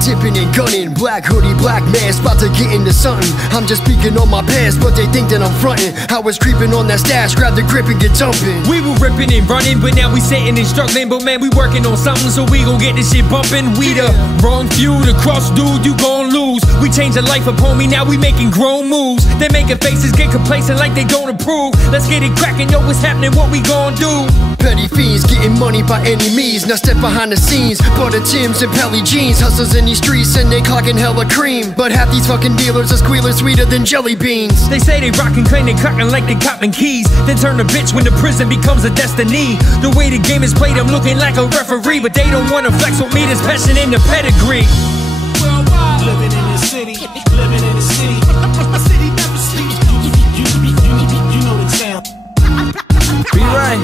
Tipping and gunning, black hoodie, black mask, about to get into something. I'm just speaking on my past, but they think that I'm fronting. I was creeping on that stash, grab the grip and get jumping. We were ripping and running, but now we sitting and struggling. But man, we working on something, so we gon' get this shit bumping. We the wrong few, the cross dude, you gon' lose. We changed the life up on me, now we making grown moves. They making faces, get complacent like they don't approve. Let's get it cracking, yo, what's happening, what we gon' do? Petty fiends, getting money by any means. Now step behind the scenes, butter Timbs and Pelly jeans. Hustlers in these streets and they clocking hella cream. But half these fucking dealers are squealers sweeter than jelly beans. They say they rockin', claim they cockin' like they coppin' keys. Then turn a bitch when the prison becomes a destiny. The way the game is played, I'm looking like a referee. But they don't wanna flex with me, this passion in the pedigree. Worldwide, living in the city, living in the city. A city never sleeps. You know the town. Be right.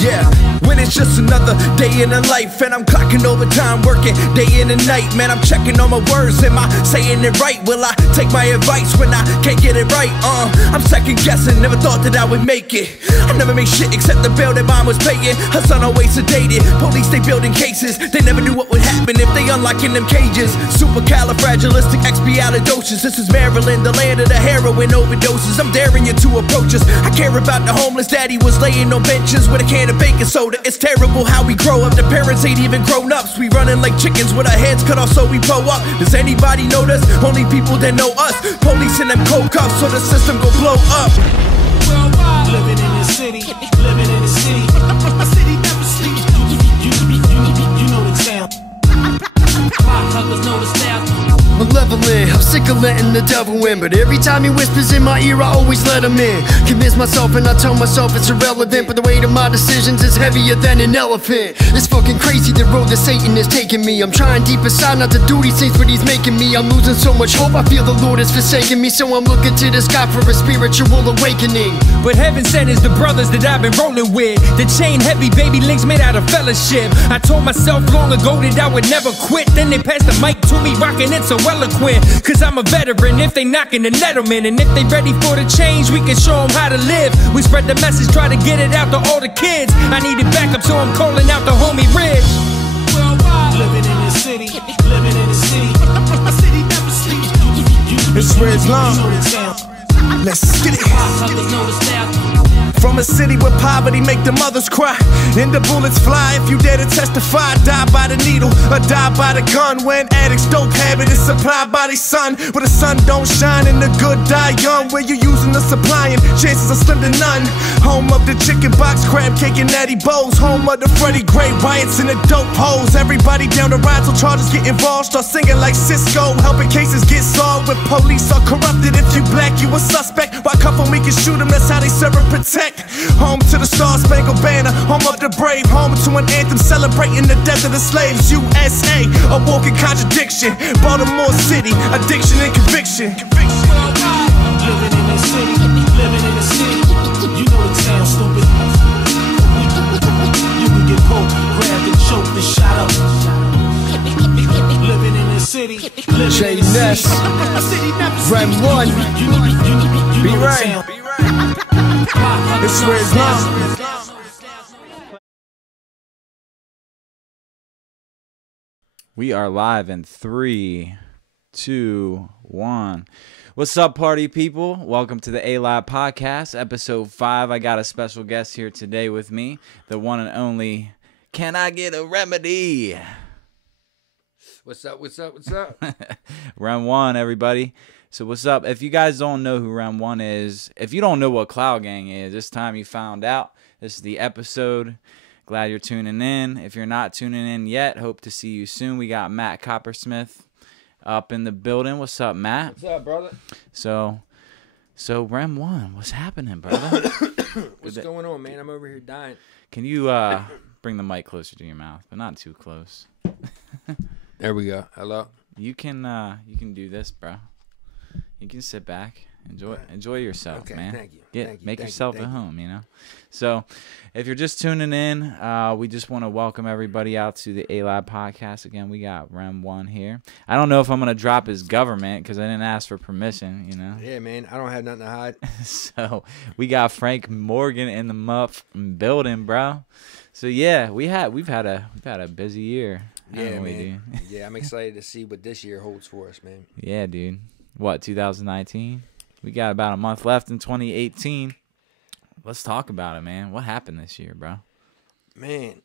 Yeah, when it's just another day in the life and I'm clocking overtime, working day in and night. Man, I'm checking on my words, am I saying it right? Will I take my advice when I can't get it right? I'm second guessing, never thought that I would make it. I never made shit except the bill that mom was paying. Her son always sedated, police they building cases. They never knew what would happen if they unlocking them cages. Supercalifragilisticexpialidocious. This is Maryland, the land of the heroin overdoses. I'm daring you to approach us. I care about the homeless daddy was laying on benches with a can of baking soda. It's terrible how we grow up. The parents ain't even grown ups. We running like chickens with our heads cut off so we blow up. Does anybody know this? Only people that know us. Police in them cold cuffs so the system gon' blow up. Worldwide, living in the city, living in the city. A city never sleeps. You know the town. Motherfuckers know the style. Malevolent, I'm sick of letting the devil in. But every time he whispers in my ear, I always let him in. Convince myself and I tell myself it's irrelevant. But the weight of my decisions is heavier than an elephant. It's fucking crazy the road that Satan is taking me. I'm trying deep inside not to do these things, but he's making me. I'm losing so much hope, I feel the Lord is forsaking me. So I'm looking to the sky for a spiritual awakening. But heaven sent is the brothers that I've been rolling with. The chain heavy, baby links made out of fellowship. I told myself long ago that I would never quit. Then they passed the mic to me, rocking it so eloquent. Cause I'm a veteran, if they knocking, then let them in. And if they ready for the change, we can show them how to live. We spread the message, try to get it out to all the kids. I needed backup, so I'm calling out the homie Rich. Worldwide, living in the city, living in the city. A city never sleeps. It's Red's long. You know the town. Let's get it. Motherfuckers know the style. From a city where poverty make the mothers cry and the bullets fly. If you dare to testify, die by the needle or die by the gun. When addicts dope habit is supplied by the sun. Where the sun don't shine and the good die young. Where you using the supplying, chances are slim to none. Home of the chicken box, crab cake and natty bowls. Home of the Freddie Gray riots and the dope holes. Everybody down the ride till charges get involved. Start singing like Cisco, helping cases get solved. When police are corrupted, if you black, you a suspect. Why cuff 'em, we can shoot 'em, that's how they serve and protect. Home to the Star-Spangled Banner, home of the brave, home to an anthem celebrating the death of the slaves. USA, a walking contradiction. Baltimore City, addiction and conviction. Living in the city, living in the city. You know the town, stupid. You can get poked, grabbed and choked and shot up. Living in the city, living in the city. A city never REM ONE. You Be know the right. town. It's Red's long. We are live in 3, 2, 1. What's up, party people? Welcome to the A.live podcast, episode 5. I got a special guest here today with me, the one and only, Can I Get a Remedy? What's up, what's up, what's up? REM ONE, everybody. So what's up? If you guys don't know who REM ONE is, if you don't know what Cloudgang is, this time you found out. This is the episode. Glad you're tuning in. If you're not tuning in yet, hope to see you soon. We got Matt Coppersmith up in the building. What's up, Matt? What's up, brother? So REM ONE, what's happening, brother? What's going on, man? I'm over here dying. Can you bring the mic closer to your mouth, but not too close? There we go. Hello. You can do this, bro. You can sit back, enjoy yourself, okay, man. Thank you. Make yourself at home, you know. So, if you're just tuning in, we just want to welcome everybody out to the A.live podcast. Again, we got REM ONE here. I don't know if I'm gonna drop his government because I didn't ask for permission, you know. Yeah, man. I don't have nothing to hide. So we got Frank Morgan in the building, bro. So yeah, we've had a busy year. Yeah, Haven't we, man. dude? Yeah, I'm excited to see what this year holds for us, man. Yeah, dude. What, 2019? We got about a month left in 2018. Let's talk about it, man. What happened this year, bro? Man,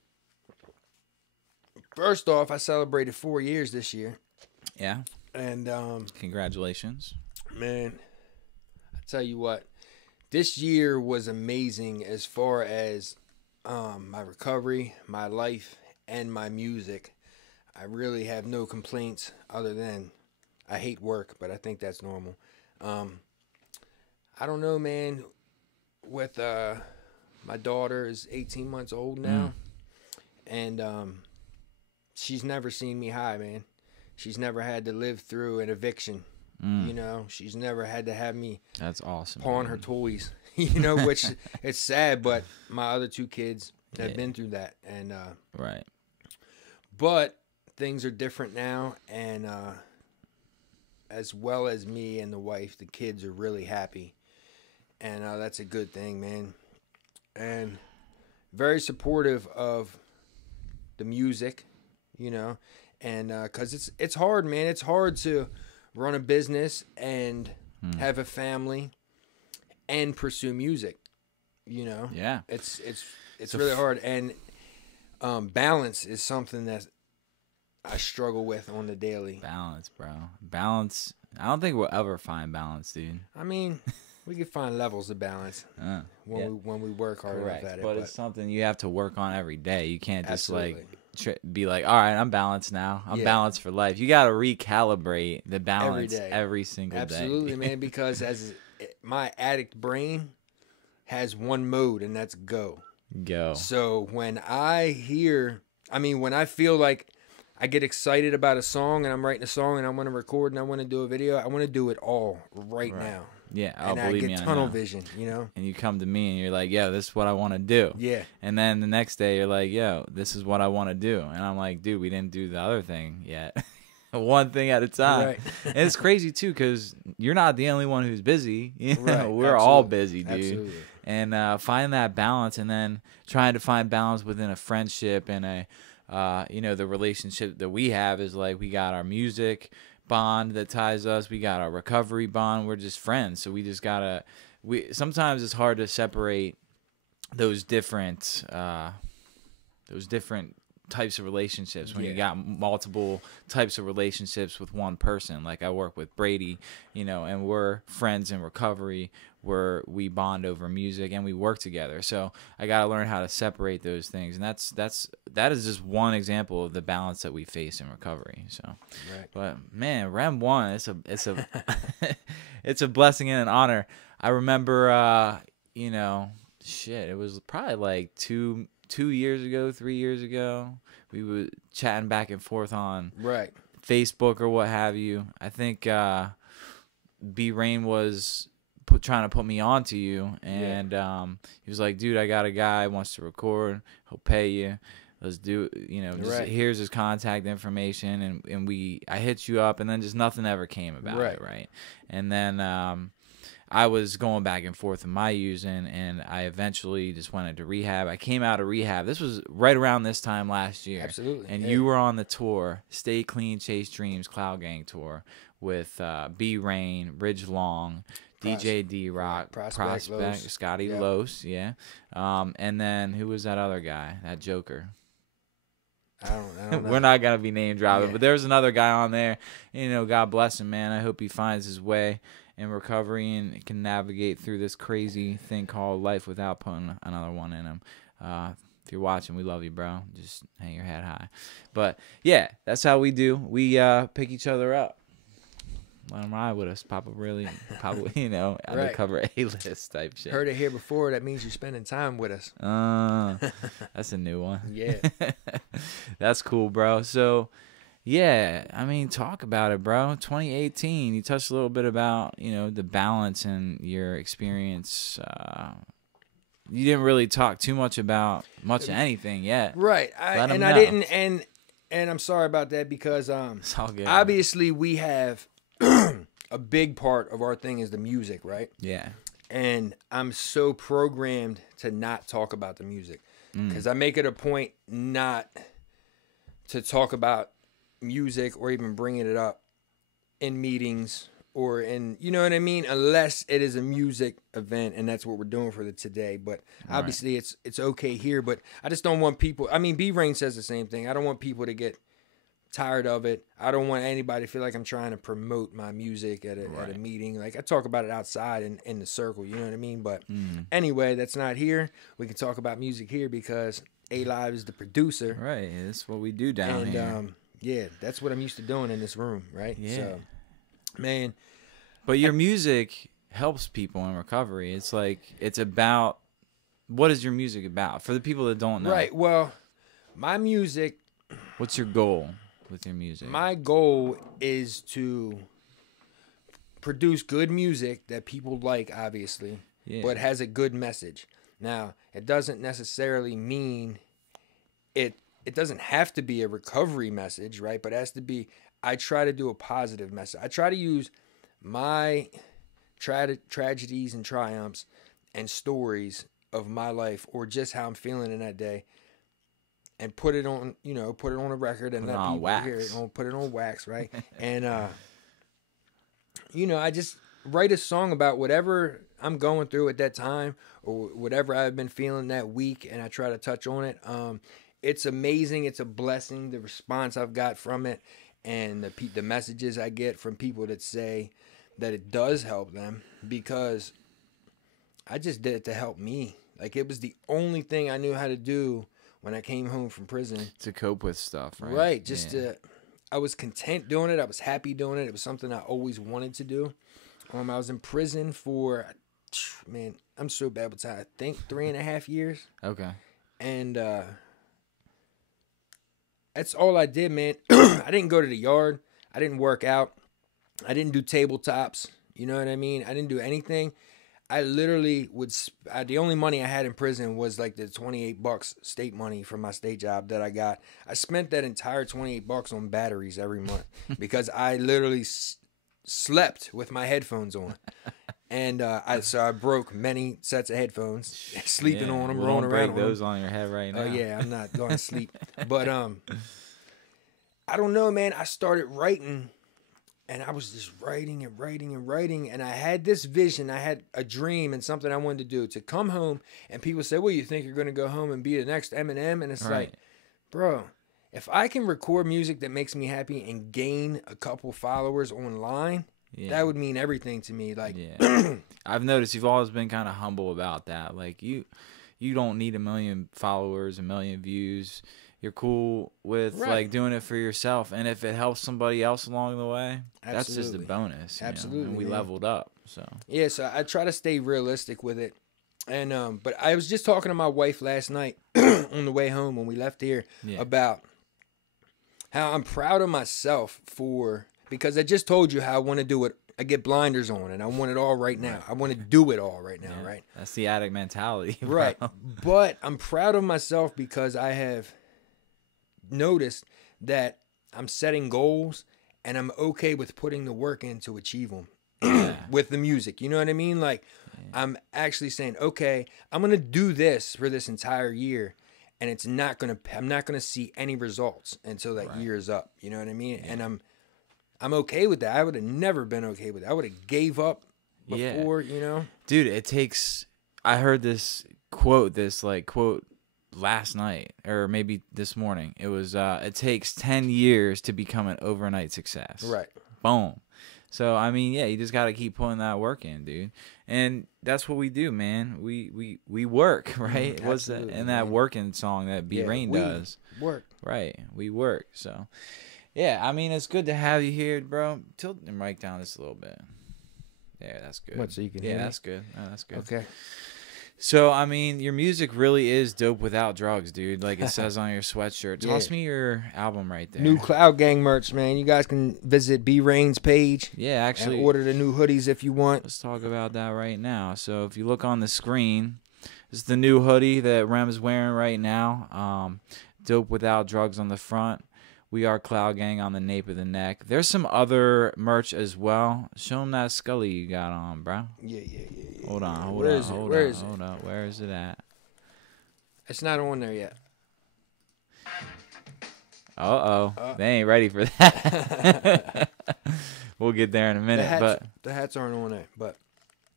first off, I celebrated 4 years this year. Yeah. And, Congratulations. man, I tell you what, this year was amazing as far as my recovery, my life, and my music. I really have no complaints other than I hate work, but I think that's normal. I don't know, man. With my daughter is 18 months old now, and she's never seen me high, man. She's never had to live through an eviction. You know, she's never had to have me That's awesome. pawn her toys. You know, which it's sad, but my other two kids have been through that, and Right. but things are different now, and as well as me and the wife, the kids are really happy, and that's a good thing, man. And very supportive of the music, you know, and because it's hard, man. It's hard to run a business and have a family and pursue music, you know. Yeah. It's really hard, and balance is something that I struggle with on the daily. Balance, bro. Balance. I don't think we'll ever find balance, dude. I mean, we can find levels of balance when we work hard enough at it. But it's something you have to work on every day. You can't just Absolutely. be like, all right, I'm balanced now. I'm Yeah. balanced for life. You got to recalibrate the balance day. every single Absolutely, day. man, because as my addict brain has one mode, and that's go. Go. So when I feel like I get excited about a song and I'm writing a song and I want to record and I want to do a video, I want to do it all right now. Yeah, And I believe get me, I tunnel know. vision, you know? And you come to me and you're like, yo, this is what I want to do. Yeah. And then the next day you're like, yo, this is what I want to do. And I'm like, dude, we didn't do the other thing yet. One thing at a time. Right. And it's crazy too, because you're not the only one who's busy. You know, Right. we're all Absolutely. busy, dude. Absolutely. And find that balance, and then trying to find balance within a friendship and a the relationship that we have is like, we got our music bond that ties us, we got our recovery bond, we're just friends, so we just gotta sometimes it's hard to separate those different types of relationships when you got multiple types of relationships with one person. Like I work with Brady, and we're friends in recovery, where we bond over music and we work together. So I got to learn how to separate those things, and that is just one example of the balance that we face in recovery. So, Right. but man, REM ONE, it's a it's a blessing and an honor. I remember, it was probably like 2 years ago, 3 years ago, we were chatting back and forth on Right. Facebook or what have you. I think B Rain was trying to put me on to you, and he was like, dude, I got a guy wants to record, he'll pay you, let's do it. Right. Here's his contact information, and I hit you up, and then just nothing ever came about it, right? And then I was going back and forth with my using, and I eventually just went into rehab. I came out of rehab. This was right around this time last year. Absolutely. And Yeah. you were on the tour, Stay Clean, Chase Dreams, Cloudgang tour, with B Rain, Ridge Long, DJ D-Rock, Prospect, Los. Scotty Yeah. Los, yeah. And then who was that other guy? That Joker. I don't know. We're not gonna be name dropping, Yeah. but there's another guy on there. God bless him, man. I hope he finds his way in recovery and can navigate through this crazy thing called life without putting another one in him. If you're watching, we love you, bro. Just hang your head high. But yeah, that's how we do. We pick each other up. Let them ride with us. Probably, undercover A-list type shit. Heard it here before. That means you're spending time with us. That's a new one. Yeah. That's cool, bro. So, yeah, I mean, talk about it, bro. 2018, you touched a little bit about, the balance and your experience. You didn't really talk too much about much of anything yet. Right. Let 'em I know. didn't, and I'm sorry about that, because It's all good. obviously we have a big part of our thing is the music, right? Yeah. And I'm so programmed to not talk about the music, because I make it a point not to talk about music or even bringing it up in meetings or in, you know what I mean, unless it is a music event, and that's what we're doing for today. But obviously it's okay here, but I just don't want people, I mean, B-Rain says the same thing. I don't want people to get tired of it. I don't want anybody to feel like I'm trying to promote my music at a meeting. Like, I talk about it outside in the circle, you know what I mean? But anyway, that's not here. We can talk about music here because A.live is the producer. Right, that's what we do down here. Yeah, that's what I'm used to doing in this room, right? Yeah. So, man. But your music helps people in recovery. It's like, it's about, what is your music about? For the people that don't know. Right, well, my music. What's your goal with your music? My goal is to produce good music that people like, obviously, but has a good message. Now, it doesn't necessarily mean it doesn't have to be a recovery message, right? But it has to be, I try to do a positive message. I try to use my tragedies and triumphs and stories of my life, or just how I'm feeling in that day, and put it on, put it on a record and let people hear it. Put it on wax, right? And, I just write a song about whatever I'm going through at that time, or whatever I've been feeling that week, and I try to touch on it. It's amazing. It's a blessing, the response I've got from it, and the messages I get from people that say that it does help them, because I just did it to help me. Like, it was the only thing I knew how to do when I came home from prison. To cope with stuff, right? Right. I was content doing it. I was happy doing it. It was something I always wanted to do. I was in prison for, man, I'm so bad with time. I think 3.5 years. Okay. And that's all I did, man. I didn't go to the yard. I didn't work out. I didn't do tabletops. You know what I mean? I didn't do anything. I literally the only money I had in prison was like the $28 state money from my state job that I got. I spent that entire $28 on batteries every month because I literally slept with my headphones on. And so I broke many sets of headphones, sleeping on them, rolling around. Don't break those on your head right now. Oh yeah, I'm not going to sleep. But I don't know, man. I started writing, and I was just writing and writing and writing, and I had this vision. I had a dream and something I wanted to do, to come home, and people say, well, you think you're going to go home and be the next Eminem? And it's like, bro, if I can record music that makes me happy and gain a couple followers online, that would mean everything to me. Like, I've noticed you've always been kind of humble about that. Like, you don't need 1 million followers, 1 million views. You're cool with like doing it for yourself, and if it helps somebody else along the way, that's just a bonus. Absolutely, and we leveled up. So so I try to stay realistic with it. And but I was just talking to my wife last night on the way home when we left here about how I'm proud of myself because I just told you how I want to do it. I get blinders on and I want it all right now. I want to do it all right now, right? That's the addict mentality, bro. Right. But I'm proud of myself because I have noticed that I'm setting goals and I'm okay with putting the work in to achieve them with the music. You know what I mean? Like, I'm actually saying, okay, I'm going to do this for this entire year, and I'm not going to see any results until that year is up. You know what I mean? And I'm okay with that. I would have never been okay with that. I would have gave up before, you know? Dude, I heard this quote last night, or maybe this morning. It was, it takes 10 years to become an overnight success. Right. Boom. So, I mean, you just got to keep putting that work in, dude. And that's what we do, man. We work, right? What's that? And that working song that B-Rain does. Work. Right. We work. So, yeah, I mean, it's good to have you here, bro. Tilt the mic down just a little bit. Yeah, that's good. What, so you can hear me? That's good. Oh, that's good. Okay. So, I mean, your music really is dope without drugs, dude. Like it says on your sweatshirt. Toss me your album right there. New Cloudgang merch, man. You guys can visit B-Rain's page. Yeah, actually. And order the new hoodies if you want. Let's talk about that right now. So, if you look on the screen, this is the new hoodie that Rem's wearing right now. Dope without drugs on the front. We Are Cloudgang on the nape of the neck. There's some other merch as well. Show them that Scully you got on, bro. Yeah. Hold on. Where is it at? It's not on there yet. They ain't ready for that. We'll get there in a minute. But the hats aren't on it, but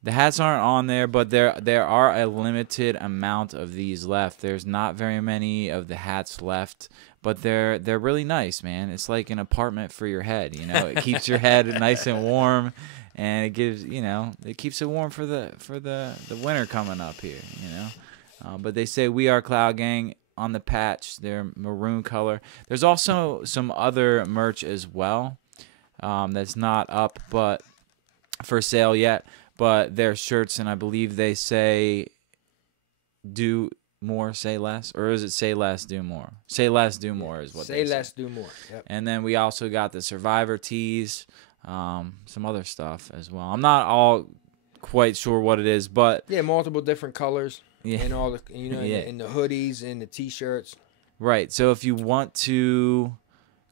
the hats aren't on there, but there are a limited amount of these left. There's not very many of the hats left, but they're really nice, man. It's like an apartment for your head, you know. It keeps your head nice and warm, and it gives, you know, it keeps it warm for the winter coming up here, you know. But they say We Are Cloudgang on the patch. They're maroon color. There's also some other merch as well that's not up but for sale yet. But they're shirts, and I believe they say do more, say less. Or is it say less, do more? Say less, do more is what they say. Say less, do more. Yep. And then we also got the Survivor tees, some other stuff as well. I'm not all quite sure what it is, but... Yeah, multiple different colors. Yeah. And all the, you know, and the hoodies and the T-shirts. Right. So if you want to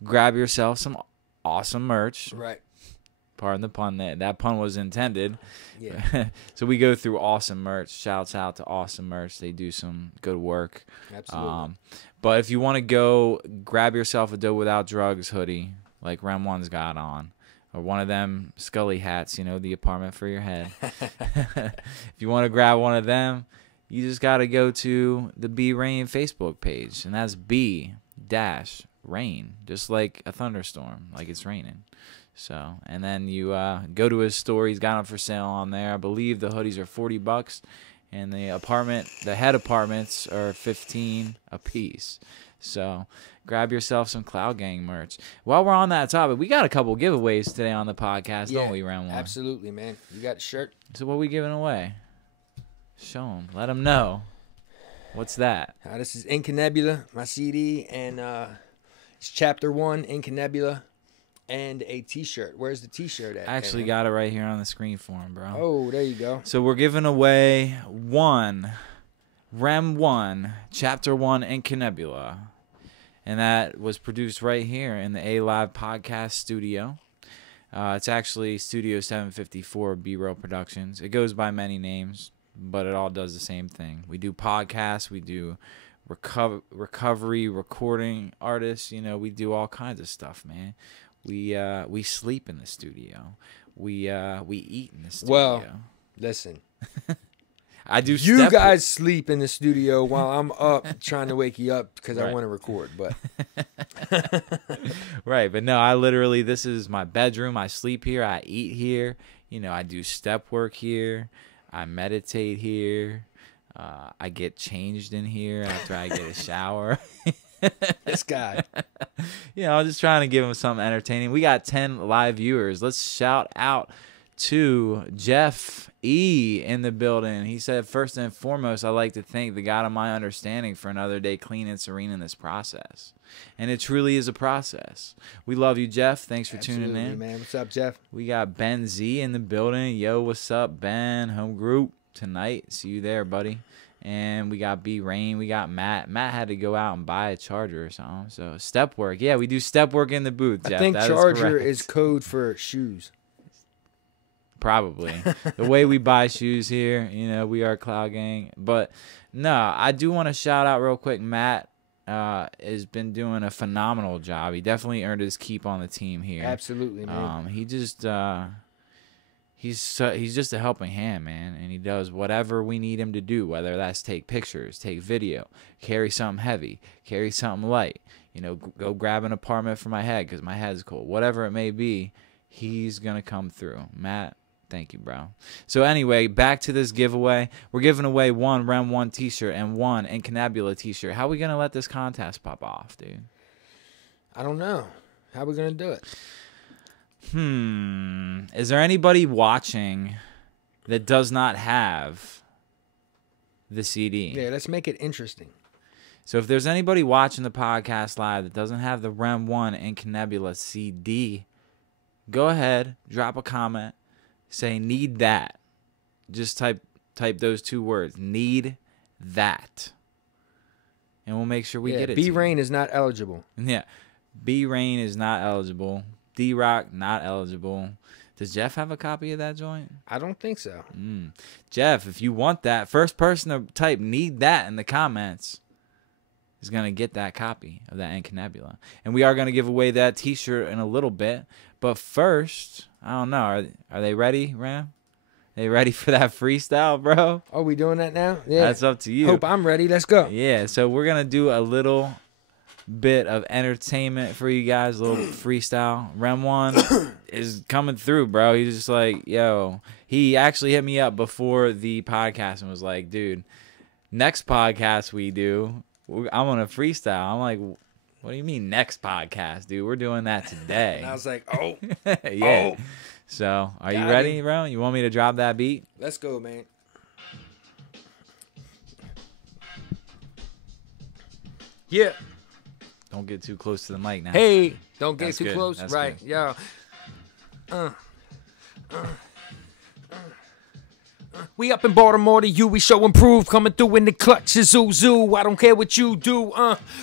grab yourself some awesome merch... Right. Pardon the pun. That pun was intended. Yeah. So we go through awesome merch. Shouts out to awesome merch. They do some good work. Absolutely. But if you want to go grab yourself a Dope Without Drugs hoodie, like REM ONE's got on, or one of them Scully hats, you know, the apartment for your head. If you want to grab one of them, you just got to go to the B Rain Facebook page, and that's B-Rain, just like a thunderstorm, like it's raining. So, and then you go to his store. He's got them for sale on there. I believe the hoodies are $40, and the head apartments are $15 a piece. So, grab yourself some Cloudgang merch. While we're on that topic, we got a couple giveaways today on the podcast, don't we, REM ONE? Absolutely, man. You got a shirt? So, what are we giving away? Show them. Let them know. What's that? This is Incannebula, my CD, and it's Chapter 1, Incannebula. And a T-shirt. Where's the T-shirt at? I actually got it right here on the screen for him, bro. Oh, there you go. So we're giving away REM ONE, Chapter 1 Incannebula. And that was produced right here in the A.live podcast studio. It's actually Studio 754 B-Roll Productions. It goes by many names, but it all does the same thing. We do podcasts. We do recovery, recording artists. You know, we do all kinds of stuff, man. We sleep in the studio. We eat in the studio. Well, listen. I do. You guys sleep in the studio while I'm up trying to wake you up because I want to record. But right, but no, I literally, this is my bedroom. I sleep here. I eat here. You know, I do step work here. I meditate here. I get changed in here after I get a shower. This guy. You know, I'm just trying to give him something entertaining. We got 10 live viewers. Let's shout out to Jeff E. in the building. He said, first and foremost, I'd like to thank the God of my understanding for another day clean and serene in this process. And it truly is a process. We love you, Jeff. Thanks for tuning in. Man. What's up, Jeff? We got Ben Z in the building. Yo, what's up, Ben? Home group tonight. See you there, buddy. And we got B Rain. We got Matt. Matt had to go out and buy a charger or something. So step work. Yeah, we do step work in the booth, Jeff. I think that charger is code for shoes. Probably. The way we buy shoes here, you know, We Are Cloudgang. But no, I do want to shout out real quick. Matt has been doing a phenomenal job. He definitely earned his keep on the team here. Absolutely, man. He just he's just a helping hand, man, and he does whatever we need him to do, whether that's take pictures, take video, carry something heavy, carry something light, you know, go grab an apartment for my head because my head's cold, whatever it may be, he's gonna come through. Matt, thank you, bro. So anyway, back to this giveaway. We're giving away one REM ONE t-shirt and one Incannebula t-shirt. How are we gonna let this contest pop off, dude? I don't know. How are we gonna do it? Is there anybody watching that does not have the CD? Yeah, let's make it interesting. So if there's anybody watching the podcast live that doesn't have the REM ONE Incannebula CD, go ahead, drop a comment, say need that. Just type those two words, need that. And we'll make sure we get it. B-Rain is not eligible. Yeah. B-Rain is not eligible. D-Rock, not eligible. Does Jeff have a copy of that joint? I don't think so. Jeff, if you want that, first person to type need that in the comments, is going to get that copy of that Incunabula. And we are going to give away that t-shirt in a little bit. But first, I don't know. Are they ready, Ram? They ready for that freestyle, bro? Are we doing that now? Yeah. That's up to you. Hope I'm ready. Let's go. Yeah, so we're going to do a little bit of entertainment for you guys, a little freestyle. REM ONE is coming through, bro. He's just like, yo. He actually hit me up before the podcast and was like, dude, next podcast we do, I'm on a freestyle. I'm like, what do you mean next podcast, dude? We're doing that today. And I was like, oh. Yeah. Oh. So, are you Got ready, him. bro? You want me to drop that beat? Let's go, man. Yeah. Don't get too close to the mic now. Hey, don't get That's too good. close. That's Right, good. yo. We up in Baltimore to you, we show and prove. Coming through in the clutch, zoo zoo. I don't care what you do.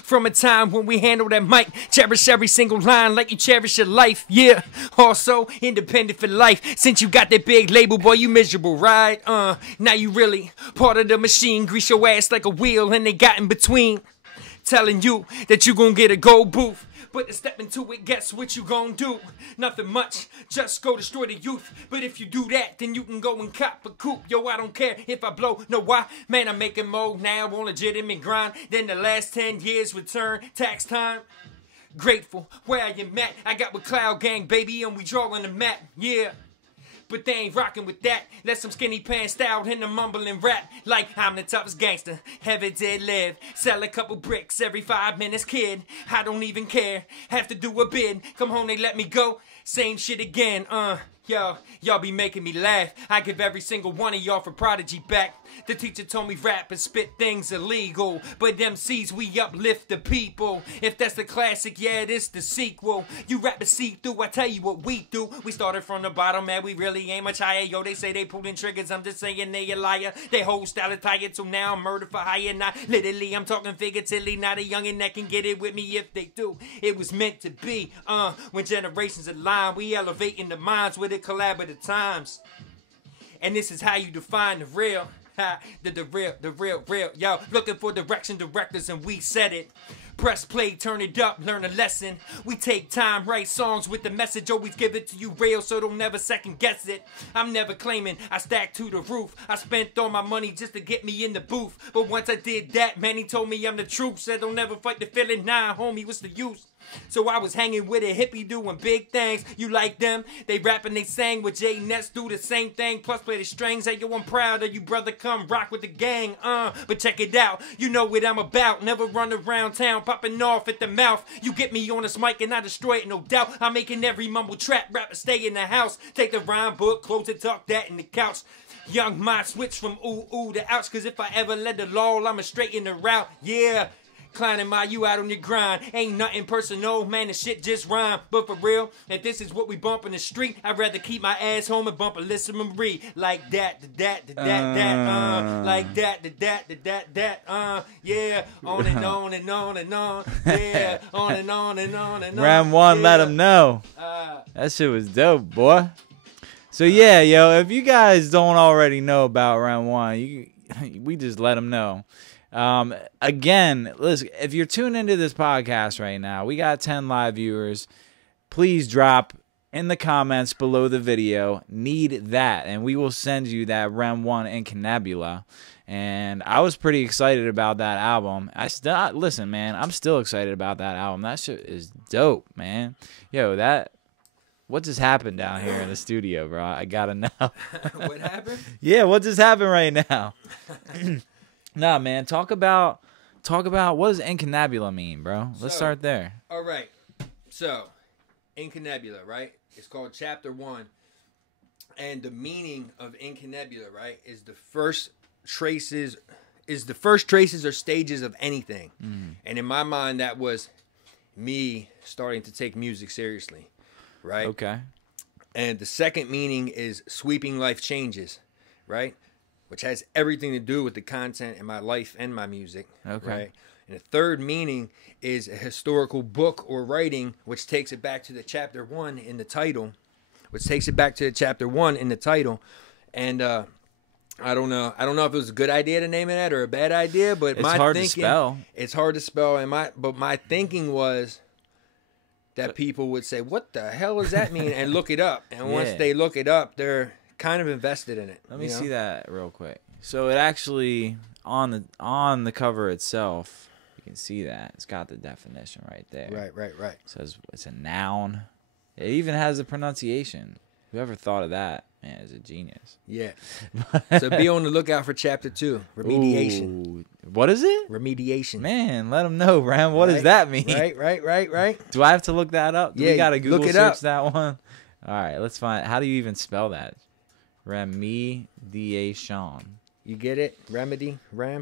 From a time when we handle that mic, cherish every single line like you cherish your life. Yeah, also independent for life. Since you got that big label, boy, you miserable, right? Now you really part of the machine. Grease your ass like a wheel, and they got in between. Telling you that you gon' get a gold booth. But to step into it, guess what you gon' do? Nothing much, just go destroy the youth. But if you do that, then you can go and cop a coupe. Yo, I don't care if I blow, know why? Man, I'm making more now on legitimate grind. Then the last 10 years return, tax time. Grateful where I am at. I got with Cloudgang, baby, and we drawing the map, yeah. But they ain't rockin' with that. Let some skinny pants style in the mumbling rap. Like I'm the toughest gangster, ever did live. Sell a couple bricks every 5 minutes, kid. I don't even care. Have to do a bid. Come home, they let me go. Same shit again, Yo, y'all be making me laugh. I give every single one of y'all for Prodigy back. The teacher told me rap and spit things illegal. But MCs, we uplift the people. If that's the classic, yeah, this the sequel. You rap and see through, I tell you what we do. We started from the bottom, man, we really ain't much higher. Yo, they say they pulling triggers, I'm just saying they a liar. They whole style is tired, so now I'm murder for hire. Not literally, I'm talking figuratively. Not a youngin' that can get it with me if they do. It was meant to be, when generations align. We elevating the minds with the collaborative times. And this is how you define the real. The real. Yo, looking for direction directors and we said it. Press play, turn it up, learn a lesson. We take time, write songs with the message. Always give it to you real, so don't never second guess it. I'm never claiming I stacked to the roof. I spent all my money just to get me in the booth. But once I did that, man, he told me I'm the truth. Said don't never fight the feeling. Nah, homie, what's the use? So I was hanging with a hippie doing big things. You like them? They rap and they sang with Jay Nets, do the same thing. Plus play the strings. Hey, yo, I'm proud of you, brother. Come rock with the gang. But check it out. You know what I'm about. Never run around town popping off at the mouth. You get me on this mic and I destroy it, no doubt. I'm making every mumble trap rapper stay in the house. Take the rhyme book, close it, tuck that in the couch. Young mind switch from ooh ooh to ouch. Cause if I ever let the law, I'ma straighten the route. Yeah. Climbing my you out on your grind. Ain't nothing personal, man, the shit just rhyme. But for real, if this is what we bump in the street, I'd rather keep my ass home and bump Alyssa Marie. Like that, like that, yeah. On and on and on and on, yeah. On and on and on and on. REM ONE, yeah. let them know. That shit was dope, boy. So yeah, yo, if you guys don't already know about REM ONE, we just let them know. Again, listen, if you're tuning into this podcast right now, we got 10 live viewers. Please drop in the comments below the video, need that, and we will send you that REM ONE Incunabula. And I was pretty excited about that album. Listen, man, I'm still excited about that album. That shit is dope, man. Yo, what just happened down here in the studio, bro? I gotta know. What happened? Yeah, what just happened right now? Nah, man, talk about what does Incunabula mean, bro? Let's start there. All right. So, Incunabula, right? It's called Chapter 1. And the meaning of Incunabula, right, is the first traces or stages of anything. And in my mind, that was me starting to take music seriously, right? Okay. And the second meaning is sweeping life changes, right? Which has everything to do with the content in my life and my music. Okay. Right? And the third meaning is a historical book or writing, which takes it back to the chapter 1 in the title. And I don't know. I don't know if it was a good idea to name it that or a bad idea, but It's hard to spell. It's hard to spell, and my thinking was that people would say, "What the hell does that mean?" and look it up. And once Yeah. they look it up, they're kind of invested in it. Let me you know? see that real quick. So it actually on the cover itself, you can see that it's got the definition right there. Right. It says it's a noun. It even has a pronunciation. Whoever thought of that, man, is a genius. Yeah. So be on the lookout for chapter 2, remediation. Ooh. What is it? Remediation. Man, let them know, Ram. What does Right, that mean? Right. Do I have to look that up? Do Yeah, we got to Google look it search up. that one? All right, let's find. How do you even spell that? Remediation. You get it? Remedy?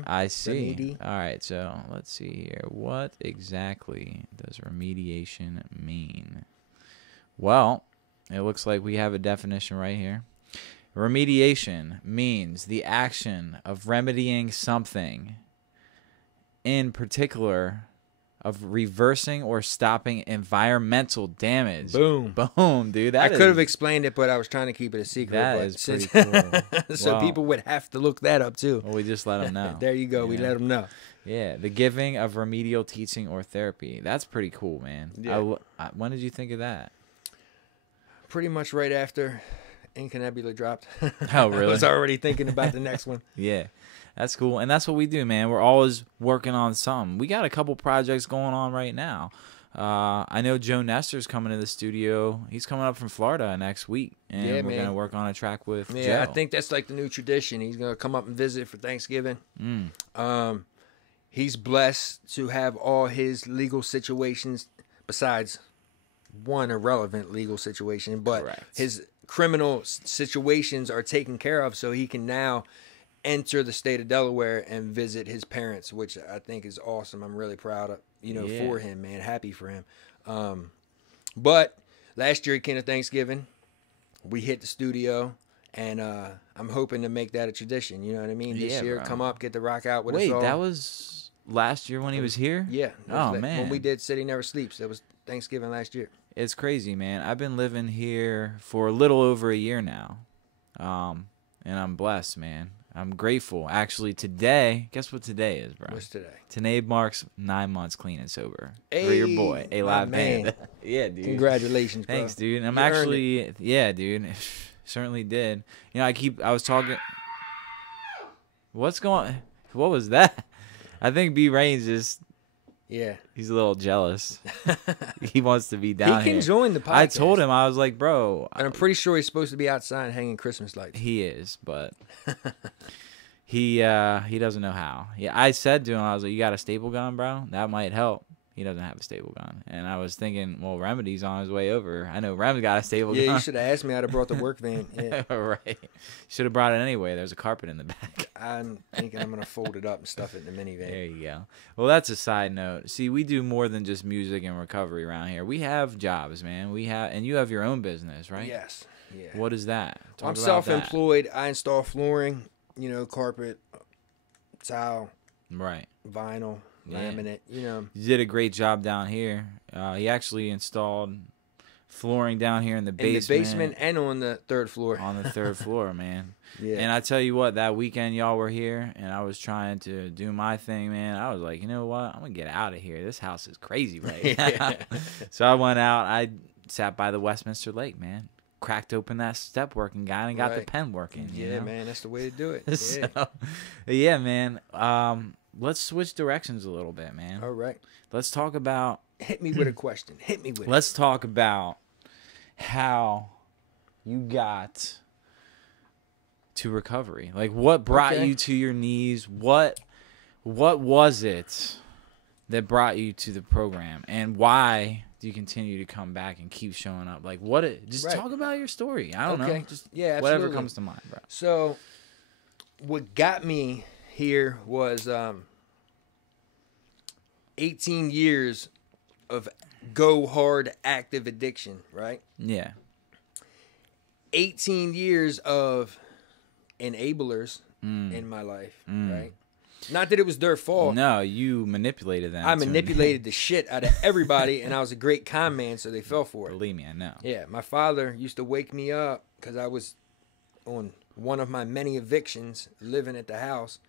I see. Remedy. All right, so let's see here. What exactly does remediation mean? Well, it looks like we have a definition right here. Remediation means the action of remedying something, in particular, of reversing or stopping environmental damage. Boom. Boom, dude. I could have explained it, but I was trying to keep it a secret. That but is pretty since- cool. So Wow. people would have to look that up, too. Well, we just let them know. There you go. We Yeah. let them know. Yeah, the giving of remedial teaching or therapy. That's pretty cool, man. Yeah. When did you think of that? Pretty much right after Incannebula dropped. Oh, I really? was already thinking about the next one. Yeah, that's cool. And that's what we do, man. We're always working on something. We got a couple projects going on right now. I know Joe Nestor's coming to the studio. He's coming up from Florida next week. And Yeah, we're man. going to work on a track with Yeah, Joe. I think that's like the new tradition. He's going to come up and visit for Thanksgiving. He's blessed to have all his legal situations, besides one irrelevant legal situation, but Correct. his criminal situations are taken care of, so he can now enter the state of Delaware and visit his parents, which I think is awesome. I'm really proud of, Yeah. for him, man. Happy for him. But last year he came to Thanksgiving. We hit the studio, and I'm hoping to make that a tradition. You know what I mean? This Yeah, year, bro. come up, get the rock out with us Wait, all. that was last year when he was here? Yeah. Oh, man. When we did City Never Sleeps, that was Thanksgiving last year. It's crazy, man. I've been living here for a little over a year now. And I'm blessed, man. I'm grateful. Actually, today, guess what today is, bro? What's today? Today marks 9 months clean and sober. For Hey, your boy, A.live my man. band. Yeah, dude. Congratulations, bro. Thanks, dude. I'm You earned actually, yeah, dude. Certainly did. You know, I was talking. What was that? I think B Rain's Yeah. he's a little jealous. He wants to be down He can here. join the podcast. I told him, I was like, bro, And I'm pretty sure he's supposed to be outside hanging Christmas lights. he is, but he doesn't know how. Yeah, I said to him, I was like, you got a staple gun, bro? That might help. He doesn't have a staple gun. And I was thinking, well, Remedy's on his way over. I know Rem's got a staple Yeah, gun. you should have asked me. I'd have brought the work van. Yeah. Right. Should have brought it anyway. There's a carpet in the back. I'm thinking I'm going to fold it up and stuff it in the minivan. There you go. Well, that's a side note. See, we do more than just music and recovery around here. We have jobs, man. And you have your own business, right? Yes. Yeah. What is that? Talk I'm about self-employed. I install flooring, carpet, tile, that. Right. vinyl, Yeah. laminate, You did a great job down here. He actually installed flooring down here in the basement. In the basement and on the third floor. On the third floor, man. Yeah. And I tell you what, that weekend y'all were here, and I was trying to do my thing, man. I was like, you know what? I'm going to get out of here. This house is crazy right now. So I went out. I sat by the Westminster Lake, man. Cracked open that step working guy and got the Right. pen working. you Yeah, know? man, that's the way to do it. Yeah. So, yeah, man. Let's switch directions a little bit, man. All right. Let's talk about Hit me with a question. Hit me with it. Let's talk about how you got to recovery. Like, what brought Okay. you to your knees? What was it that brought you to the program, and why do you continue to come back and keep showing up? Like, just Right. talk about your story. I don't know. Okay. Just Yeah, whatever absolutely. comes to mind, bro. So, what got me here was 18 years of go hard active addiction, right? Yeah. 18 years of enablers in my life, right? Not that it was their fault. No, you manipulated them. I to- manipulated the shit out of everybody, and I was a great con man, so they fell for it. Believe me, I know. Yeah, my father used to wake me up because I was on one of my many evictions, living at the house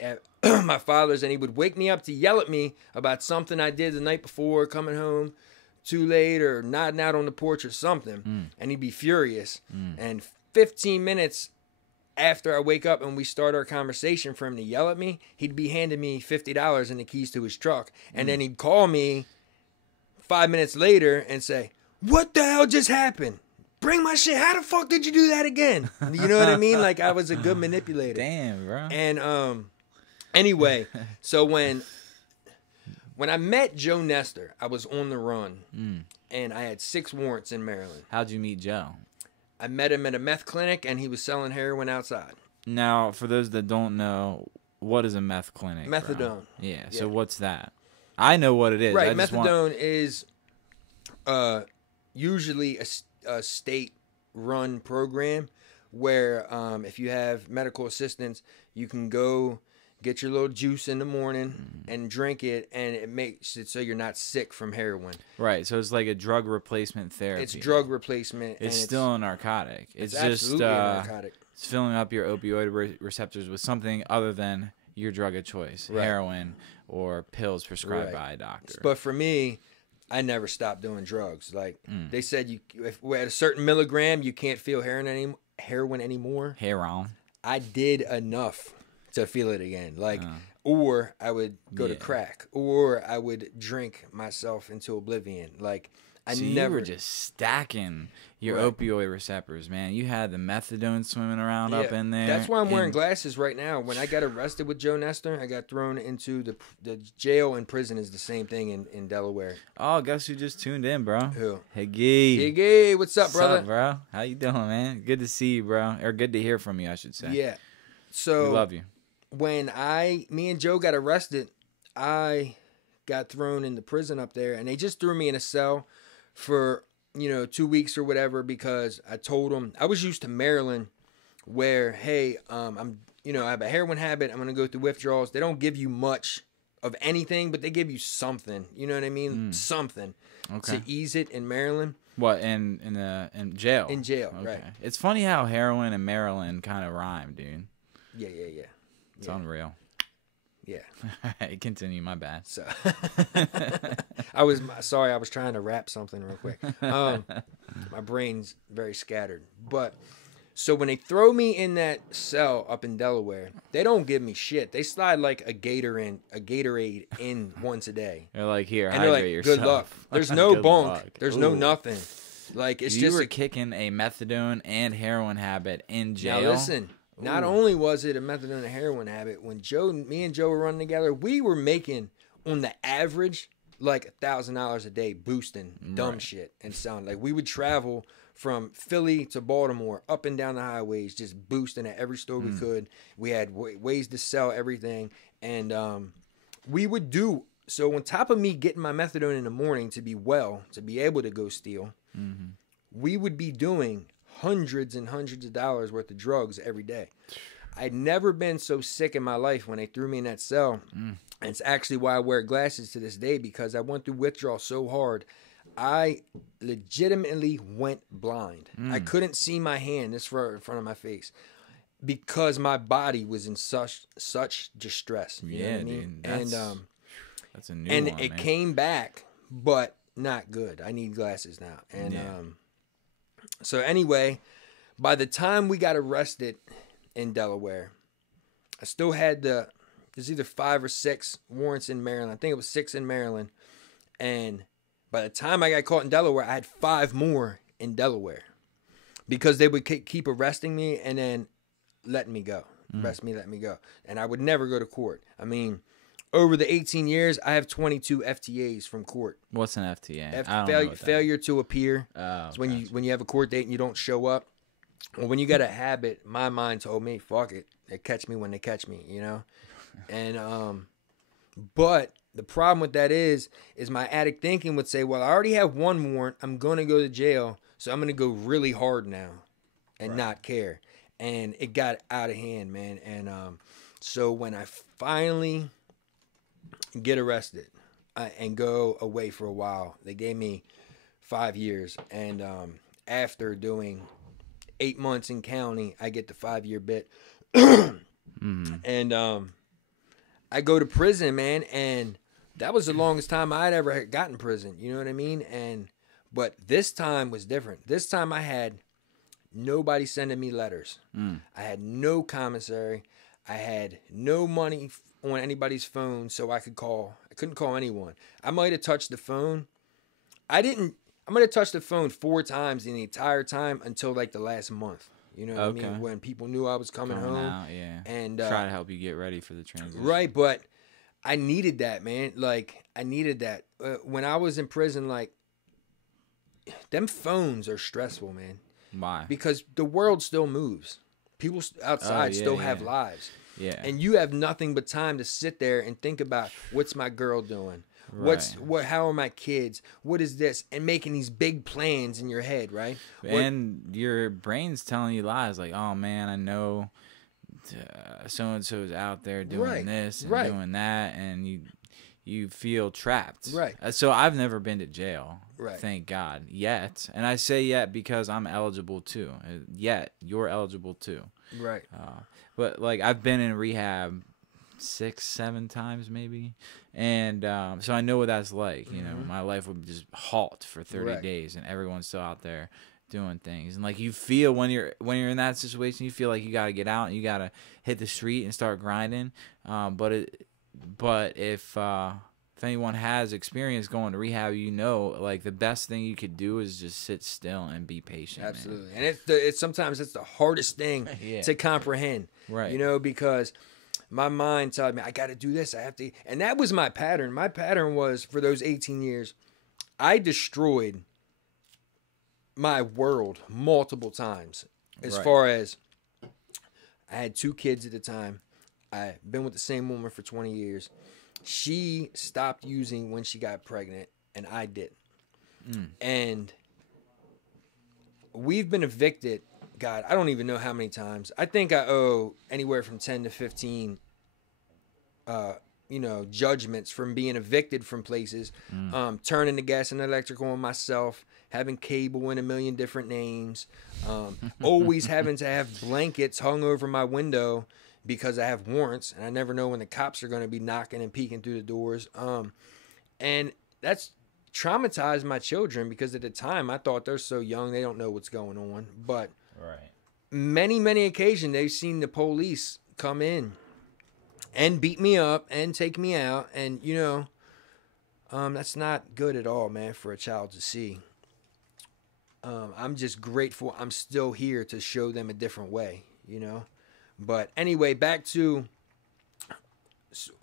at my father's, and he would wake me up to yell at me about something I did the night before, coming home too late or nodding out on the porch or something, and he'd be furious. And 15 minutes after I wake up and we start our conversation, for him to yell at me, he'd be handing me $50 and the keys to his truck, and then he'd call me 5 minutes later and say, "What the hell just happened? Bring my shit. How the fuck did you do that again?" You know what I mean? Like, I was a good manipulator. Damn, bro. And anyway, so when I met Joe Nestor, I was on the run, and I had 6 warrants in Maryland. How'd you meet Joe? I met him at a meth clinic, and he was selling heroin outside. Now, for those that don't know, what is a meth clinic? Methadone. Bro? Yeah. So what's that? I know what it is. Right. Methadone is usually a state-run program where if you have medical assistance, you can go get your little juice in the morning and drink it, and it makes it so you're not sick from heroin. Right. So it's like a drug replacement therapy. It's drug replacement. It's still a narcotic. It's just absolutely a narcotic. It's filling up your opioid receptors with something other than your drug of choice, heroin or pills prescribed by a doctor. But for me, I never stopped doing drugs. Like they said, if we're at a certain milligram, you can't feel heroin anymore. Heroin. I did enough to feel it again. Like, or I would go to crack, or I would drink myself into oblivion. Like, you were just stacking your opioid receptors, man. You had the methadone swimming around up in there. That's why I'm wearing glasses right now. When I got arrested with Joe Nestor, I got thrown into the jail and prison is the same thing in Delaware. Oh, guess who just tuned in, bro? Who? Higgy. What's up, brother? What's up, bro? How you doing, man? Good to see you, bro. Or good to hear from you, I should say. Yeah. So we love you. When me and Joe got arrested, I got thrown into prison up there, and they just threw me in a cell for 2 weeks or whatever, because I told them I was used to Maryland, where hey, I have a heroin habit. I'm gonna go through withdrawals. They don't give you much of anything, but they give you something. You know what I mean? Something to ease it in Maryland. What in jail? In jail, right? It's funny how heroin and Maryland kind of rhyme, dude. Yeah. It's unreal. Yeah. All right, continue. My bad. So I was trying to rap something real quick. My brain's very scattered. But so when they throw me in that cell up in Delaware, they don't give me shit. They slide like a Gatorade in once a day. They're like, here, and they're like, yourself. Good luck. There's no Good bunk. luck. There's no nothing. Like, it's you just were kicking a methadone and heroin habit in jail. Now listen. Not only was it a methadone and heroin habit, when me and Joe were running together, we were making, on the average, like $1,000 a day boosting dumb shit and selling. Like, we would travel from Philly to Baltimore, up and down the highways, just boosting at every store we could. We had ways to sell everything, and we would do so. On top of me getting my methadone in the morning to be able to go steal, we would be doing hundreds and hundreds of dollars worth of drugs every day. I'd never been so sick in my life when they threw me in that cell. And it's actually why I wear glasses to this day, because I went through withdrawal so hard. I legitimately went blind. I couldn't see my hand in front of my face because my body was in such distress. You know what I mean? Dude, that's a new and one, it man. came back, but not good. I need glasses now. And so anyway, by the time we got arrested in Delaware, I still had there's either 5 or 6 warrants in Maryland. I think it was 6 in Maryland. And by the time I got caught in Delaware, I had 5 more in Delaware, because they would keep arresting me and then letting me go. Arrest me, let me go. And I would never go to court. I mean, over the 18 years, I have 22 FTAs from court. What's an FTA? Failure to appear. Oh, it's when you have a court date and you don't show up. Well, when you got a habit, my mind told me, fuck it. They catch me when they catch me, And but the problem with that is my addict thinking would say, well, I already have 1 warrant. I'm going to go to jail, so I'm going to go really hard now and not care. And it got out of hand, man. And so when I finally get arrested and go away for a while, they gave me 5 years. And after doing 8 months in county, I get the 5-year bit. And I go to prison, man, and that was the longest time I'd ever gotten in prison. You know what I mean? But this time was different. This time I had nobody sending me letters. I had no commissary. I had no money on anybody's phone, so I couldn't call anyone. I might have touched the phone. I might have touched the phone 4 times in the entire time until like the last month. You know what I mean? When people knew I was coming home. Out, yeah. And try to help you get ready for the transition. Right, but I needed that, man. Like, I needed that. When I was in prison, like, them phones are stressful, man. Why? Because the world still moves. People outside still have lives. Yeah. And you have nothing but time to sit there and think about, what's my girl doing? Right. How are my kids? What is this? And making these big plans in your head, right? And your brain's telling you lies like, oh man, I know so and so is out there doing this and doing that, and you feel trapped. Right. So I've never been to jail. Right. Thank God. Yet. And I say yet because I'm eligible too. Yet you're eligible too. Right. But like I've been in rehab 6-7 times maybe, and so I know what that's like. You know, my life would just halt for 30 days, and everyone's still out there doing things. And like you feel when you're in that situation, you feel like you got to get out and you got to hit the street and start grinding. But if anyone has experience going to rehab, you know, like the best thing you could do is just sit still and be patient. Absolutely, man. And it's sometimes it's the hardest thing to comprehend. Right. You know, because my mind told me, I got to do this. I have to. And that was my pattern. My pattern was, for those 18 years, I destroyed my world multiple times. As far as, I had 2 kids at the time. I've been with the same woman for 20 years. She stopped using when she got pregnant, and I didn't. And we've been evicted, God, I don't even know how many times. I think I owe anywhere from 10 to 15 judgments from being evicted from places, turning the gas and electric on myself, having cable in a million different names, always having to have blankets hung over my window because I have warrants, and I never know when the cops are going to be knocking and peeking through the doors. And that's traumatized my children, because at the time I thought they're so young they don't know what's going on. But many, many occasions they've seen the police come in and beat me up and take me out, and that's not good at all, man, for a child to see. I'm just grateful I'm still here to show them a different way, But anyway, back to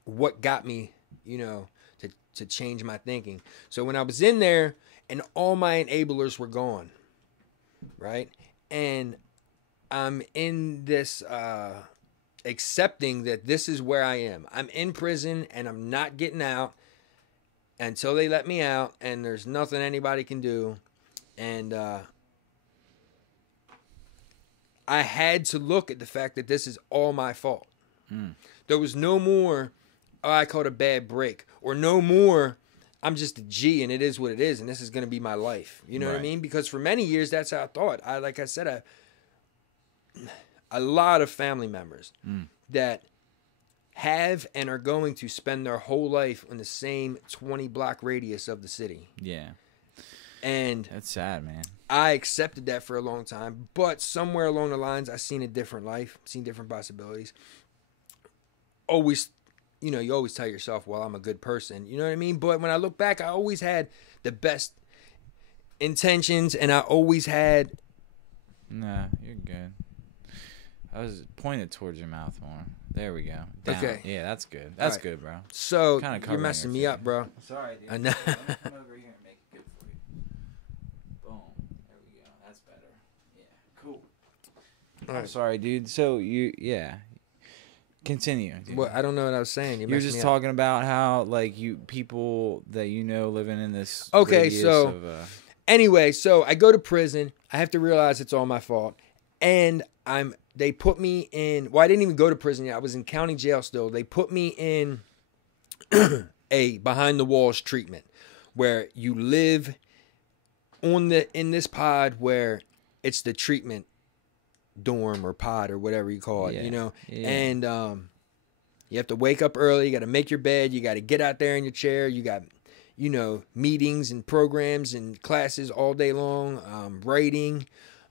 what got me, to change my thinking. So when I was in there and all my enablers were gone, right? And I'm in this accepting that this is where I am. I'm in prison and I'm not getting out until they let me out, and there's nothing anybody can do. And I had to look at the fact that this is all my fault. There was no more, I caught a bad break, or no more, I'm just a G and it is what it is, and this is going to be my life. You know what I mean? Because for many years, that's how I thought. Like I said, a lot of family members that have and are going to spend their whole life in the same 20-block radius of the city. Yeah. And that's sad, man. I accepted that for a long time, but somewhere along the lines, I seen a different life, seen different possibilities. Always, you always tell yourself, well, I'm a good person. You know what I mean? But when I look back, I always had the best intentions, and I always had... Nah, you're good. I was pointed towards your mouth more. There we go. Down. Okay. Yeah, that's good. That's good, bro. So, you're messing me up, bro. Sorry, dude. I know. Let me come over here and make it good for you. Boom. There we go. That's better. Yeah. Cool. All I'm right. sorry, dude. So, continue. Dude. Well, I don't know what I was saying. You're just talking about how, like, people that living in this radius of, anyway, so I go to prison. I have to realize it's all my fault. And they put me in, I didn't even go to prison yet. I was in county jail still. They put me in a behind the walls treatment where you live in this pod where it's the treatment dorm or pod or whatever you call it, Yeah. you know? Yeah. And you have to wake up early. You got to make your bed. You got to get out there in your chair. You got, you know, meetings and programs and classes all day long, writing.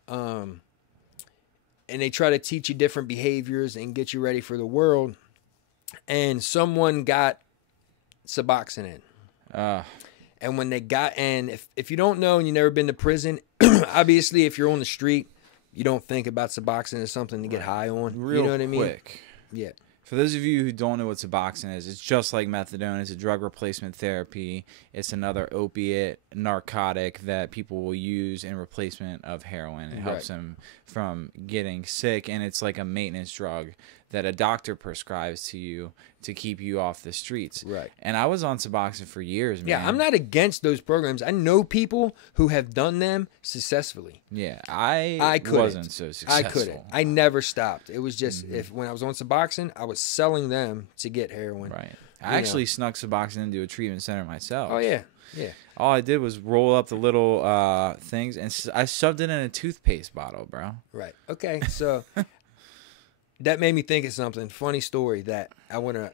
And they try to teach you different behaviors and get you ready for the world. And someone got Suboxone in. And when they got, and if you don't know and you've never been to prison, obviously if you're on the street, you don't think about Suboxone as something to get high on. Real you know what I mean? quick. Yeah. For those of you who don't know what Suboxone is, it's just like methadone. It's a drug replacement therapy. It's another opiate narcotic that people will use in replacement of heroin. It helps them from getting sick, and it's like a maintenance drug that a doctor prescribes to you to keep you off the streets. Right. And I was on Suboxone for years, man. Yeah, I'm not against those programs. I know people who have done them successfully. Yeah, I couldn't. wasn't so successful. I couldn't. I never stopped. It was just when I was on Suboxone, I was selling them to get heroin. Right. I actually snuck Suboxone into a treatment center myself. Oh yeah, yeah. All I did was roll up the little things, and I shoved it in a toothpaste bottle, bro. Right. Okay. So that made me think of something. Funny story that I want to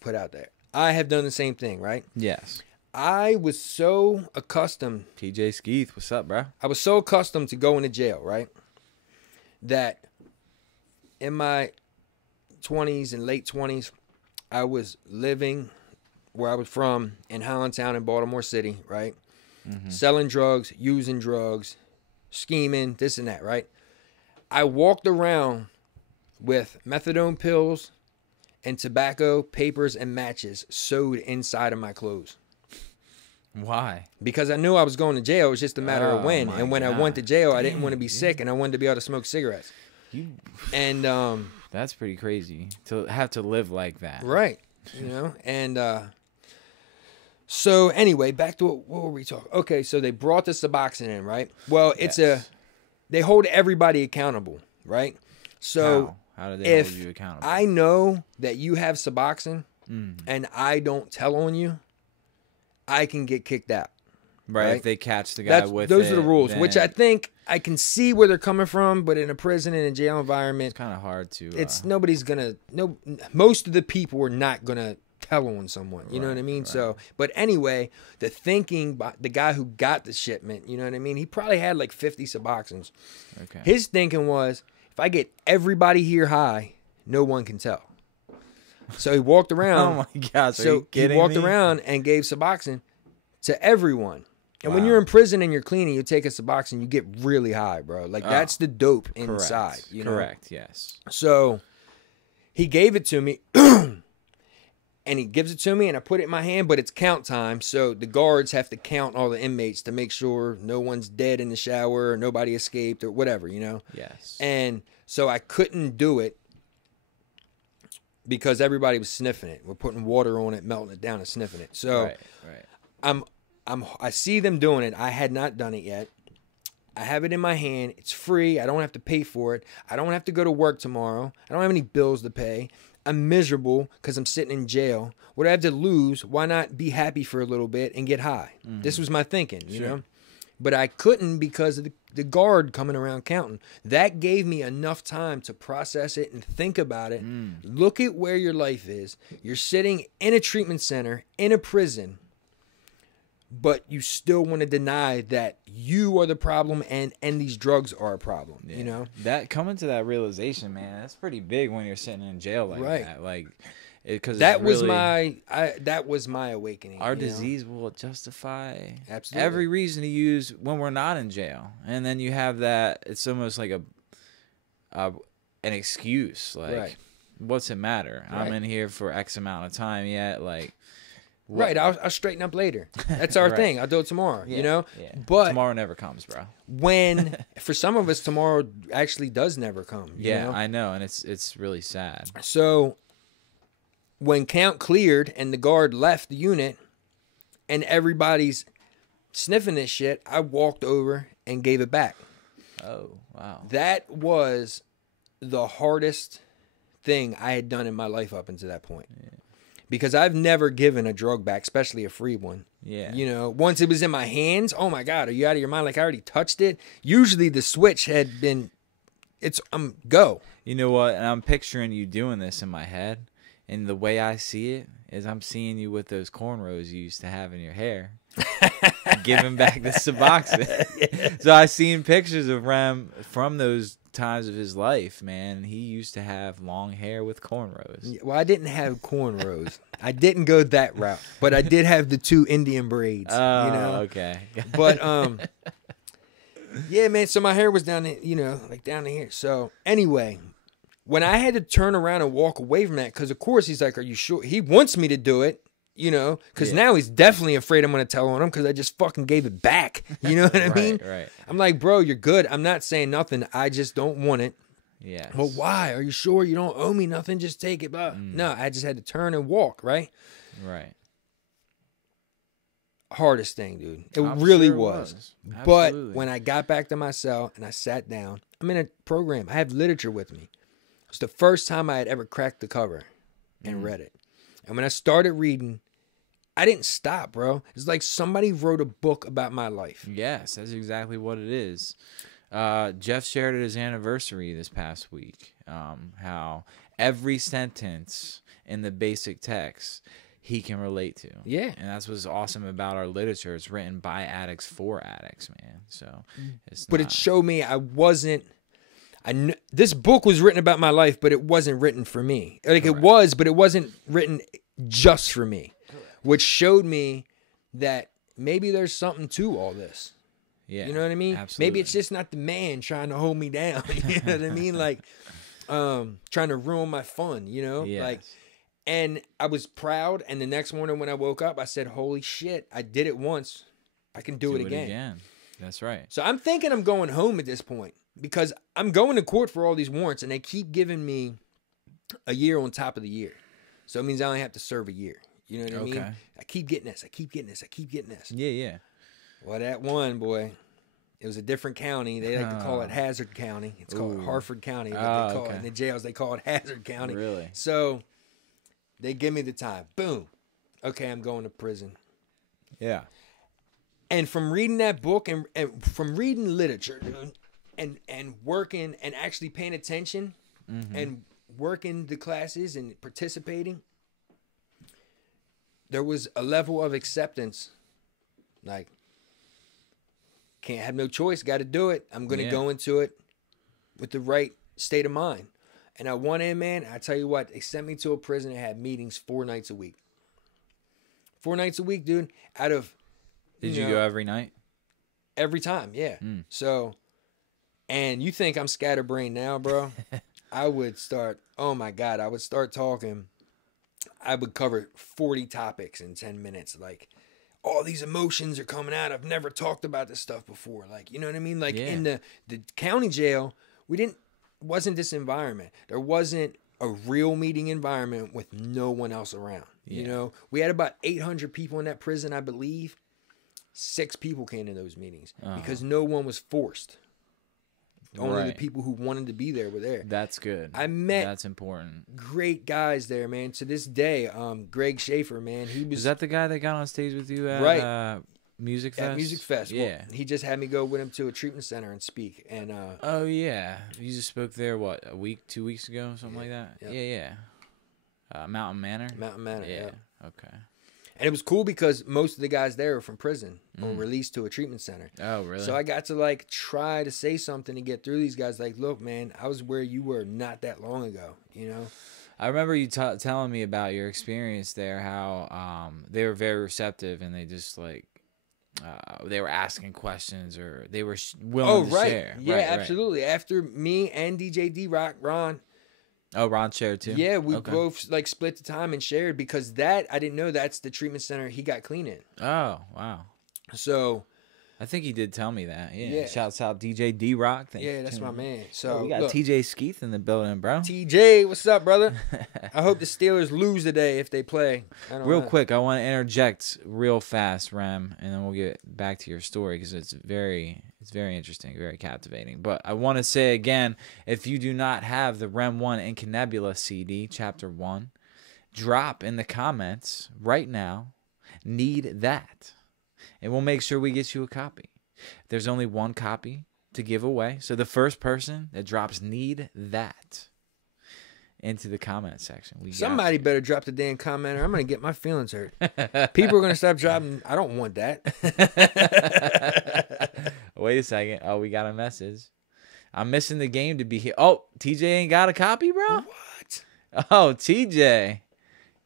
put out there. I have done the same thing, right? Yes. I was so accustomed. PJ Skeeth, what's up, bro? I was so accustomed to going to jail, right? That in my 20s and late 20s, I was living where I was from in Highlandtown in Baltimore City, right? Selling drugs, using drugs, scheming, this and that, right? I walked around with methadone pills and tobacco, papers, and matches sewed inside of my clothes. Why? Because I knew I was going to jail. It was just a matter of when. my And when I went to God. jail, I didn't want to be sick, and I wanted to be able to smoke cigarettes. And That's pretty crazy to have to live like that. right, you know. And so anyway, back to what were we talking? Okay, so they brought the Suboxone in, right? Well, it's they hold everybody accountable, right? So how do they if hold you accountable? I know that you have Suboxone and I don't tell on you, I can get kicked out. right, if they catch the guy with those it, are the rules, which I then think I can see where they're coming from, but in a prison and a jail environment, it's kind of hard to. it's nobody's gonna most of the people are not gonna tell on someone. You know what I mean? So, but anyway, the thinking by the guy who got the shipment, you know what I mean? He probably had like 50 Suboxones. Okay. His thinking was, if I get everybody here high, no one can tell. So he walked around. Oh my God! Are So you he kidding walked me? around and gave Suboxone to everyone. And when Wow. you're in prison and you're clean and you take a Suboxone, you get really high, bro. Like that's the dope inside. Correct. You know? Correct. Yes. So he gave it to me, and he gives it to me, and I put it in my hand, but it's count time. So the guards have to count all the inmates to make sure no one's dead in the shower or nobody escaped or whatever, you know? Yes. And so I couldn't do it because everybody was sniffing it. We're putting water on it, melting it down, and sniffing it. So right. I see them doing it. I had not done it yet. I have it in my hand. It's free. I don't have to pay for it. I don't have to go to work tomorrow. I don't have any bills to pay. I'm miserable because I'm sitting in jail. What do I have to lose? Why not be happy for a little bit and get high? This was my thinking, you know? But I couldn't because of the guard coming around counting. That gave me enough time to process it and think about it. Look at where your life is. You're sitting in a treatment center, in a prison, but you still want to deny that you are the problem and these drugs are a problem, you know? That coming to that realization, man, that's pretty big when you're sitting in jail like Right. that. Like, because That was my awakening. our you know? disease will justify Absolutely. every reason to use when we're not in jail, and then you have that. It's almost like an excuse. Like, Right. what's it matter? I'm Right. in here for X amount of time yet. Like, Right, I'll straighten up later. That's our Right. thing. I'll do it tomorrow, you know? Yeah. But tomorrow never comes, bro. when, for some of us, tomorrow actually does never come. You Yeah, know? I know, and it's really sad. So when count cleared and the guard left the unit and everybody's sniffing this shit, I walked over and gave it back. Oh, wow. That was the hardest thing I had done in my life up until that point. Because I've never given a drug back, especially a free one. Yeah. You know, once it was in my hands, oh my God, are you out of your mind? Like I already touched it. Usually the switch had been It's go. You know what? And I'm picturing you doing this in my head, and the way I see it is I'm seeing you with those cornrows you used to have in your hair, giving back the Suboxone. So I seen pictures of Rem from those times of his life, man. He used to have long hair with cornrows. Well, I didn't have cornrows. I didn't go that route, but I did have the 2 Indian braids. Oh, you know? okay. But yeah, man. So my hair was down, you know, like down to here. So anyway, when I had to turn around and walk away from that, because of course he's like, "Are you sure?" He wants me to do it, you know, because now he's definitely afraid I'm going to tell on him because I just fucking gave it back. You know what I mean? Right. I'm like, bro, you're good. I'm not saying nothing. I just don't want it. Yeah. Well, why? Are you sure you don't owe me nothing? Just take it. But no, I just had to turn and walk. Right. Right. Hardest thing, dude. It I'm really sure it was. was. But Absolutely. when I got back to my cell and I sat down, I'm in a program. I have literature with me. It's the first time I had ever cracked the cover and read it. And when I started reading, I didn't stop, bro. It's like somebody wrote a book about my life. Yes, that's exactly what it is. Jeff shared at his anniversary this past week how every sentence in the basic text he can relate to. Yeah. And that's what's awesome about our literature. It's written by addicts for addicts, man. So it's But not, it showed me this book was written about my life, but it wasn't written for me. Like it was, but it wasn't written just for me. Which showed me that maybe there's something to all this. yeah, You know what I mean? Absolutely. Maybe it's just not the man trying to hold me down. You know what I mean? Like trying to ruin my fun, you know? Yes. Like, and I was proud, and the next morning when I woke up, I said, holy shit, I did it once. I can do it again. That's right. So I'm thinking I'm going home at this point because I'm going to court for all these warrants, and they keep giving me a year on top of the year. So it means I only have to serve a year. You know what I mean? I keep getting this. I keep getting this. I keep getting this. Yeah, yeah. Well, that one, boy, it was a different county. They like to call it Hazard County. It's called Harford County. But they call it in the jails. They call it Hazard County. Really? So they give me the time. Boom. Okay, I'm going to prison. Yeah. And from reading that book and from reading literature, dude, and working and actually paying attention and working the classes and participating, there was a level of acceptance. Like, can't have no choice. Got to do it. I'm going to go into it with the right state of mind. And I went in, man. I tell you what, they sent me to a prison and had meetings 4 nights a week. 4 nights a week, dude. Out of Did you go every night? every time, yeah. So, and you think I'm scatterbrained now, bro? I would start. Oh my God, I would start talking. I would cover 40 topics in 10 minutes. Like, all these emotions are coming out. I've never talked about this stuff before. Like, you know what I mean? Like in the county jail, wasn't this environment. There wasn't a real meeting environment with no one else around. You know, we had about 800 people in that prison, I believe. 6 people came to those meetings because no one was forced. Only the people who wanted to be there were there. That's good. That's important. Great guys there, man. To this day, Greg Schaefer, man, he was. Is that the guy that got on stage with you at Music Fest? At Music Fest. Yeah. Well, he just had me go with him to a treatment center and speak. And oh yeah, you just spoke there. What, a week, 2 weeks ago, something like that. Yep. Yeah. Mountain Manor. Mountain Manor. Yeah. Yep. Okay. And it was cool because most of the guys there were from prison or released to a treatment center. Oh, really? So I got to like try to say something to get through these guys. Like, look, man, I was where you were not that long ago, you know? I remember you telling me about your experience there, how they were very receptive and they just like, they were asking questions or they were willing to share. Yeah, right, absolutely. Right. After me and DJ D-Rock, Ron. Oh, Ron shared too? Yeah, we both like split the time and shared because I didn't know that's the treatment center he got clean in. Oh, wow. So I think he did tell me that. Yeah. Shouts out DJ D-Rock. Yeah, that's my man. So we got TJ Skeeth in the building, bro. TJ, what's up, brother? I hope the Steelers lose today if they play. Real quick, I want to interject real fast, Rem, and then we'll get back to your story because it's very interesting, very captivating. But I want to say again, if you do not have the REM ONE Incannebula CD, Chapter 1, drop in the comments right now, need that. And we'll make sure we get you a copy. If there's only one copy, to give away. So the first person that drops "need that" into the comment section, Somebody better drop the damn comment, or I'm gonna get my feelings hurt. People are gonna stop dropping. I don't want that. Wait a second. Oh, we got a message. I'm missing the game to be here. Oh, TJ ain't got a copy, bro? What? Oh, TJ.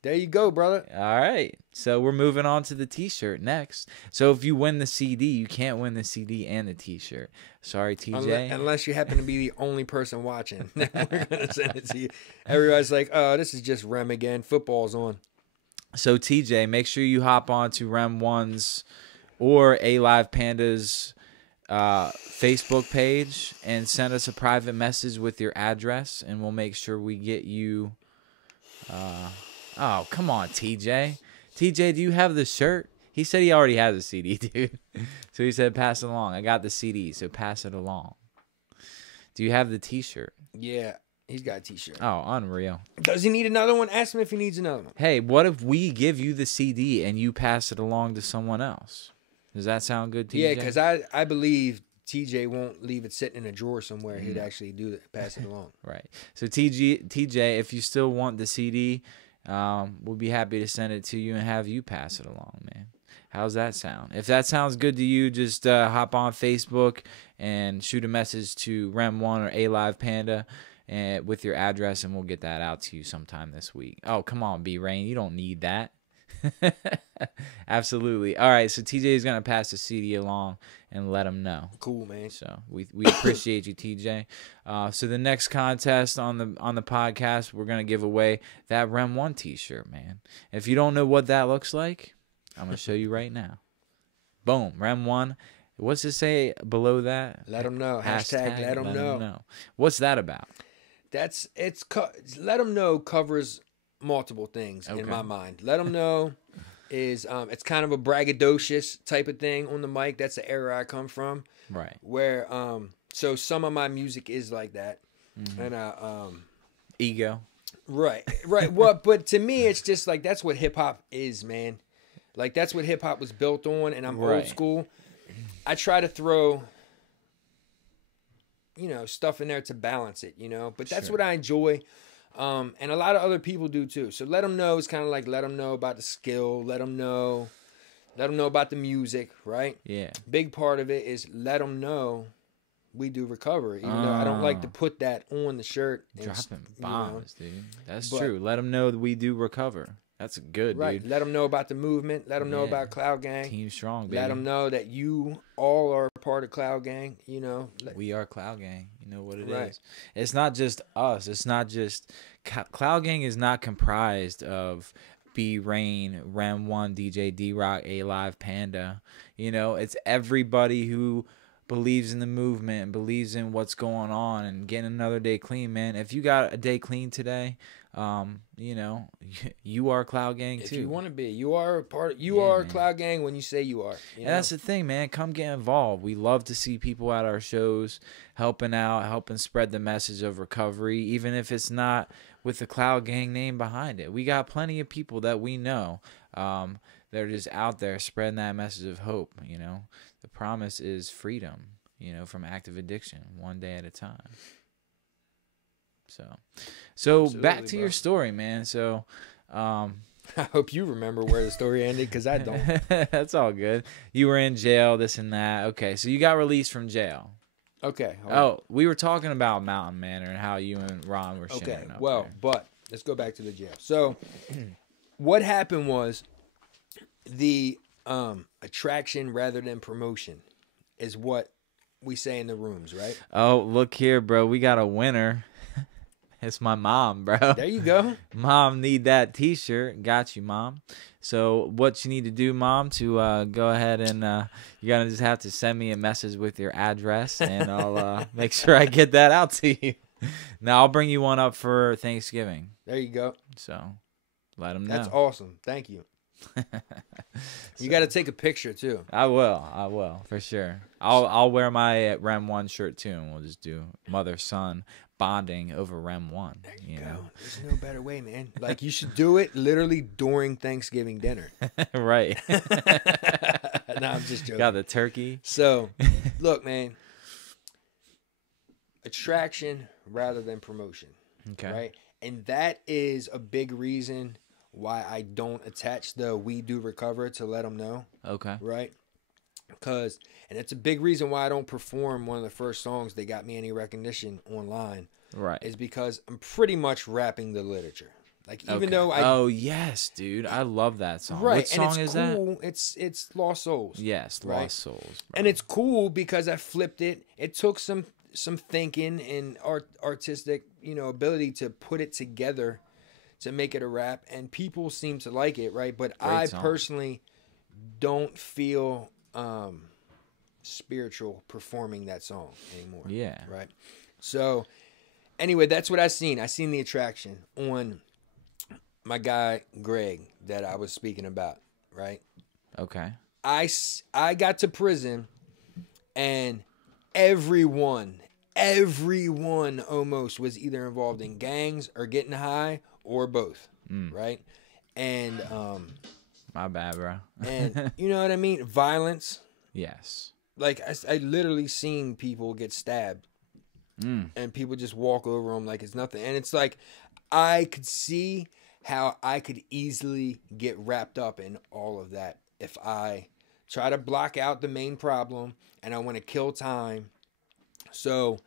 There you go, brother. All right. So we're moving on to the t-shirt next. So if you win the CD, you can't win the CD and the t-shirt. Sorry, TJ. Unless you happen to be the only person watching. Then we're going to send it to you. Everybody's like, oh, this is just Rem again. Football's on. So TJ, make sure you hop on to Rem One's or A.live Panda's Facebook page and send us a private message with your address, and we'll make sure we get you... Oh, come on, TJ. TJ, do you have the shirt? He said he already has a CD, dude. So he said, pass it along. I got the CD, so pass it along. Do you have the t-shirt? Yeah, he's got a t-shirt. Oh, unreal. Does he need another one? Ask him if he needs another one. Hey, what if we give you the CD and you pass it along to someone else? Does that sound good, TJ? Yeah, because I believe TJ won't leave it sitting in a drawer somewhere. He'd actually do that, pass it along. Right. So TJ, if you still want the CD... we'll be happy to send it to you and have you pass it along, man. How's that sound? If that sounds good to you, just hop on Facebook and shoot a message to Rem One or A.live Panda and with your address, and we'll get that out to you sometime this week. Oh, come on, B-Rain. You don't need that. Absolutely. All right, so TJ is gonna pass the CD along and let him know. Cool, man. So we appreciate you, TJ. So the next contest on the podcast, we're gonna give away that Rem One T-shirt, man. If you don't know what that looks like, I'm gonna show you right now. Boom, Rem One. What's it say below that? Let them know. Hashtag let them know. What's that about? Let them know covers multiple things in my mind. Let them know is it's kind of a braggadocious type of thing on the mic. That's the era I come from. Right. Where so some of my music is like that. And ego. Right. What but to me it's just like that's what hip hop is, man. Like that's what hip hop was built on, and I'm old school. I try to throw stuff in there to balance it, But that's what I enjoy. And a lot of other people do too. So let them know. It's kind of like let them know about the skill. Let them know about the music, right? Yeah. Big part of it is let them know we do recovery. Even though I don't like to put that on the shirt. Dropping bombs, dude. That's true. Let them know that we do recover. That's good, right. dude. Let them know about the movement. Let them know about Cloudgang. Team strong, baby. Let them know that you all are a part of Cloudgang. We are Cloudgang. You know what it is. It's not just us. It's not just Cloudgang is not comprised of B-Rain, Rem One, DJ D-Rock, A.live Panda. It's everybody who believes in the movement and believes in what's going on and getting another day clean, man. If you got a day clean today, you are Cloudgang too. If you want to be, you are a part. You are Cloudgang when you say you are. And that's the thing, man. Come get involved. We love to see people at our shows helping out, helping spread the message of recovery, even if it's not with the Cloudgang name behind it. We got plenty of people that we know that are just out there spreading that message of hope. The promise is freedom, from active addiction, one day at a time. So absolutely, back to your story, man. So, I hope you remember where the story ended, because I don't. That's all good. You were in jail, this and that. Okay, so you got released from jail. Okay. We were talking about Mountain Manor and how you and Ron were sharing. Okay, well, but let's go back to the jail. So, what happened was the attraction rather than promotion is what we say in the rooms, right? Oh, look here, bro. We got a winner. It's my mom, bro. There you go. Mom need that T-shirt. Got you, Mom. So what you need to do, Mom, to go ahead and you're going to just have to send me a message with your address, and I'll make sure I get that out to you. Now, I'll bring you one up for Thanksgiving. There you go. So let them know. That's awesome. Thank you. You got to take a picture, too. I will, for sure. I'll wear my Rem One shirt, too, and we'll just do mother-son bonding over Rem One. There you go. There's no better way, man. Like, you should do it literally during Thanksgiving dinner. Right. No, I'm just joking. Got the turkey. So, look, man. attraction rather than promotion. Okay. Right? And that is a big reason why I don't attach the "we do recover" to let them know. Okay. Right? And it's a big reason why I don't perform one of the first songs that got me any recognition online. Right. Is because I'm pretty much rapping the literature. Like, even Okay. though I... Oh, yes, dude. I love that song. Right. What song and is it's cool. It's Lost Souls. Yes, right? Lost Souls. Bro. And it's cool because I flipped it. It took some thinking and artistic, ability to put it together to make it a rap, and people seem to like it, right? But Great I song. personally don't feel spiritual performing that song anymore. Yeah. Right. So anyway, that's what I seen. I seen the attraction on my guy Greg that I was speaking about, right? Okay. I got to prison, and everyone almost was either involved in gangs or getting high or both, right? And My bad, bro. and you know what I mean? Violence. Yes. Like, I literally seen people get stabbed, and people just walk over them like it's nothing. And it's like, I could see how I could easily get wrapped up in all of that if I try to block out the main problem and I want to kill time. So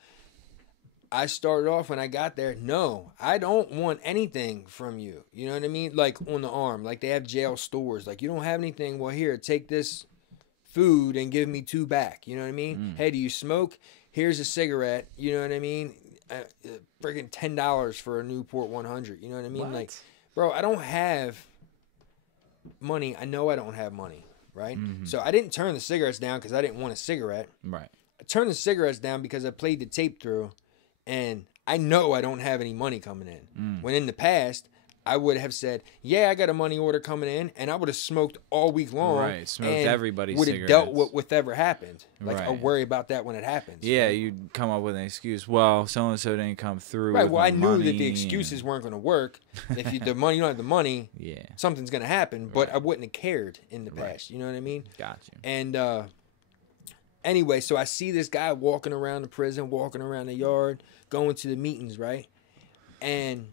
I started off when I got there, no, I don't want anything from you. You know what I mean? Like, on the arm, like they have jail stores. Like, you don't have anything. Well, here, take this food and give me 2 back. You know what I mean? Hey, do you smoke? Here's a cigarette. You know what I mean? Freaking $10 for a Newport 100. You know what I mean? What? Like, bro, I don't have money. I know I don't have money, right? So I didn't turn the cigarettes down because I didn't want a cigarette. Right. I turned the cigarettes down because I played the tape through, and I know I don't have any money coming in. When in the past, I would have said, yeah, I got a money order coming in, and I would have smoked all week long. Right, smoked and everybody's would have dealt cigarettes. with whatever happened. Like, I'll Right. worry about that when it happens. Yeah, you'd come up with an excuse. Well, so-and-so didn't come through. Right, with well, my I knew that the money excuses weren't going to work. If you you don't have the money, Yeah. something's going to happen. But Right. I wouldn't have cared in the past. You know what I mean? Got you. And anyway, so I see this guy walking around the prison, walking around the yard, going to the meetings, right? And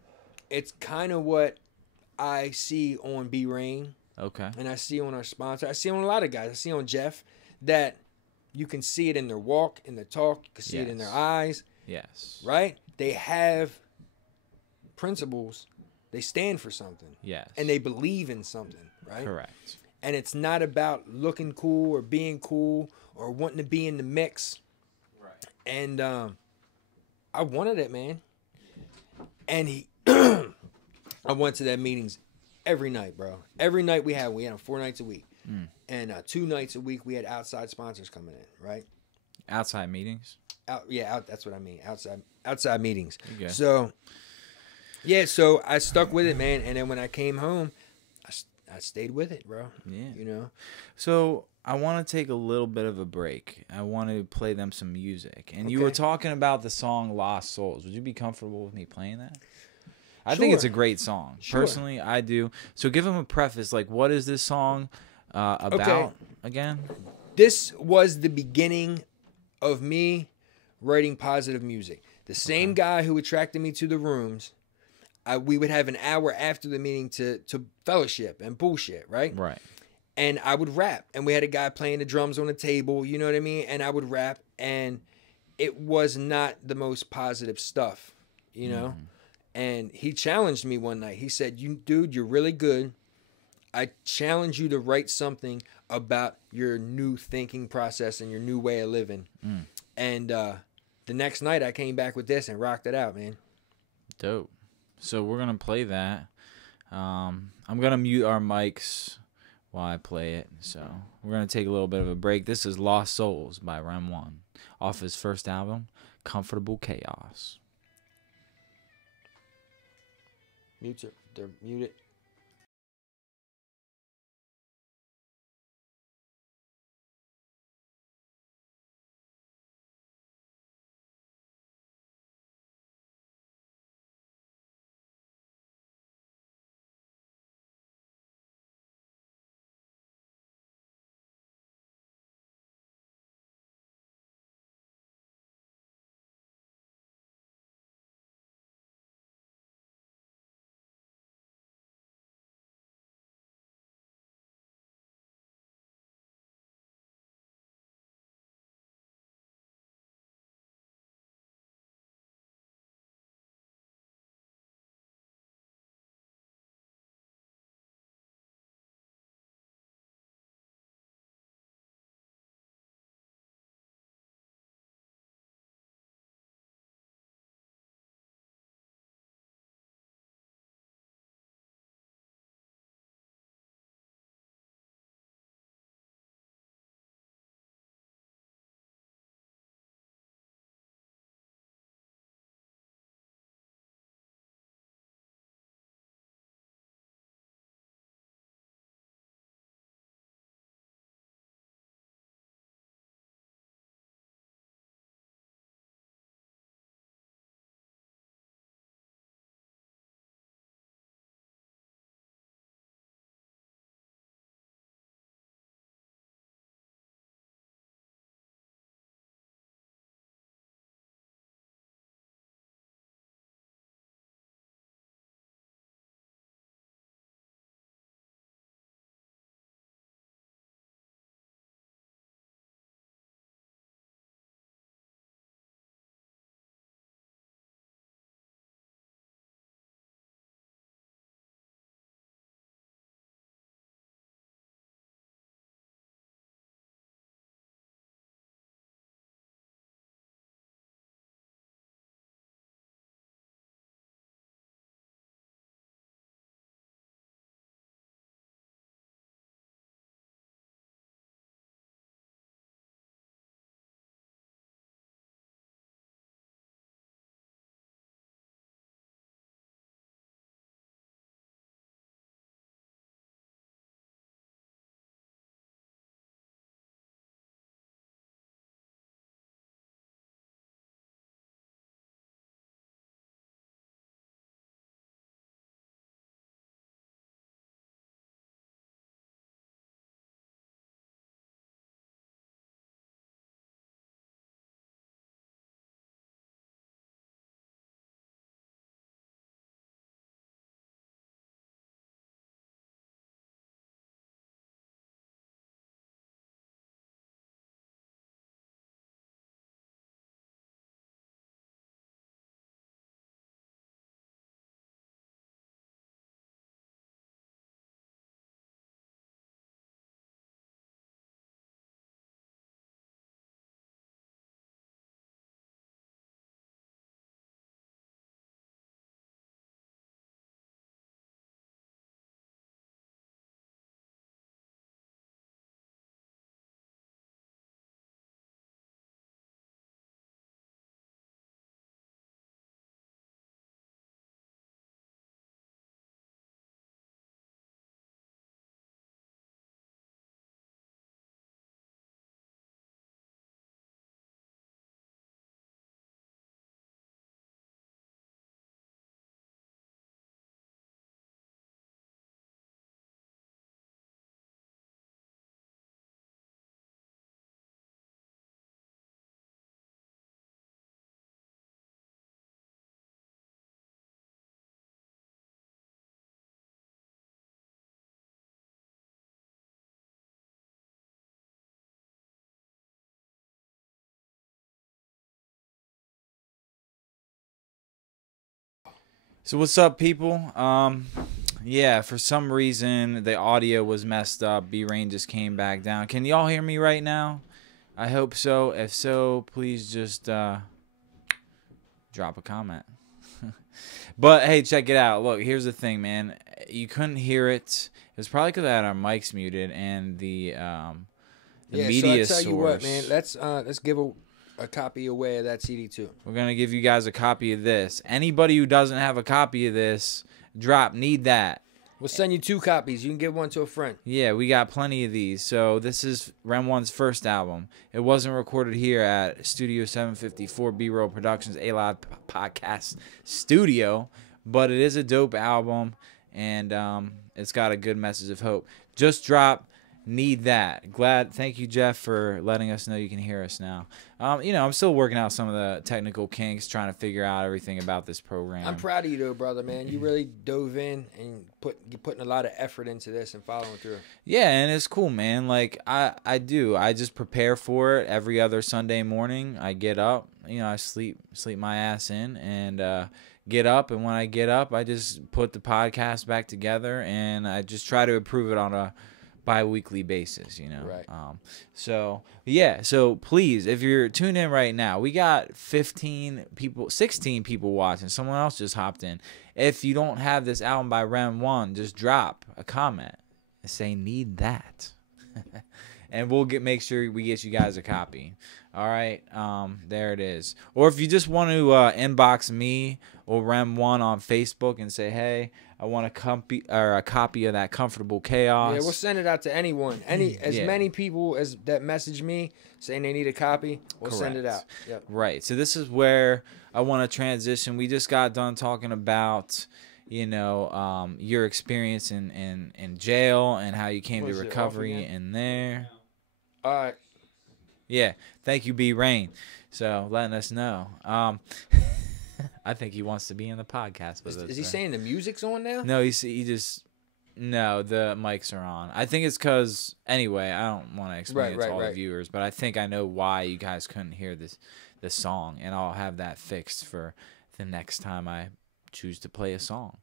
it's kind of what I see on B Rain, Okay. and I see on our sponsor. I see on a lot of guys. I see on Jeff that you can see it in their walk, in their talk. You can see it in their Yes. eyes, Yes. right? They have principles. They stand for something. Yes. And they believe in something, right? Correct. And it's not about looking cool or being cool or wanting to be in the mix. Right. And I wanted it, man. And I went to that meetings every night, bro. Every night we had them 4 nights a week. And 2 nights a week we had outside sponsors coming in, right? Outside meetings. That's what I mean. Outside meetings. You go. So, yeah, so I stuck with it, man. And then when I came home, I stayed with it, bro. Yeah. You know? So I want to take a little bit of a break. I want to play them some music. And you were Okay. talking about the song Lost Souls. Would you be comfortable with me playing that? I think it's a Sure. great song. Sure. Personally, I do. So give them a preface. Like, what is this song about again? This was the beginning of me writing positive music. The same guy who attracted me to the rooms, we would have an hour after the meeting to fellowship and bullshit, right? Right. And I would rap. And we had a guy playing the drums on the table, you know what I mean? And I would rap, and it was not the most positive stuff, you know? And he challenged me one night. He said, dude, you're really good. I challenge you to write something about your new thinking process and your new way of living. And the next night I came back with this and rocked it out, man. Dope. So we're going to play that. I'm going to mute our mics while I play it. So we're going to take a little bit of a break. This is Lost Souls by REM ONE off his first album, Comfortable Chaos. They're muted. So what's up, people? Yeah, for some reason the audio was messed up. B-Rain just came back down. Can y'all hear me right now? I hope so. If so, please just drop a comment. But hey, check it out. Look, here's the thing, man. You couldn't hear it. It's probably because I had our mics muted and the media so I tell source. you what, man. Let's give a copy away of that CD too. We're gonna give you guys a copy of this. Anybody who doesn't have a copy of this, need that. We'll send you 2 copies. You can give one to a friend. Yeah, we got plenty of these. So this is REM ONE's first album. It wasn't recorded here at Studio 754 B-Roll Productions A.live podcast studio, but it is a dope album, and it's got a good message of hope. Just dropped. Need that. Thank you, Jeff, for letting us know you can hear us now. I'm still working out some of the technical kinks, trying to figure out everything about this program. I'm proud of you, though, brother, man. You really dove in and you're putting a lot of effort into this and following through. Yeah, and it's cool, man. Like I do. I just prepare for it every other Sunday morning. I get up, I sleep my ass in, and get up, and when I get up, I just put the podcast back together, and I just try to improve it on a bi-weekly basis, Right. So please, if you're tuned in right now, we got 16 people watching. Someone else just hopped in. If you don't have this album by REM ONE, just drop a comment and say need that. And we'll make sure we get you guys a copy. All right, there it is. Or if you just want to inbox me or REM ONE on Facebook and say, hey, I want a copy of that Comfortable Chaos. Yeah, we'll send it out to anyone. Many people as that message me saying they need a copy, we'll send it out. Yep. Right. So this is where I want to transition. We just got done talking about, your experience in jail and how you came to recovery in there. All right. Yeah. Thank you, B-Rain. So letting us know. I think he wants to be in the podcast with us. Is he saying the music's on now? No, the mics are on. I think it's because, anyway, I don't want to explain it to all the viewers, but I think I know why you guys couldn't hear this song, and I'll have that fixed for the next time I choose to play a song.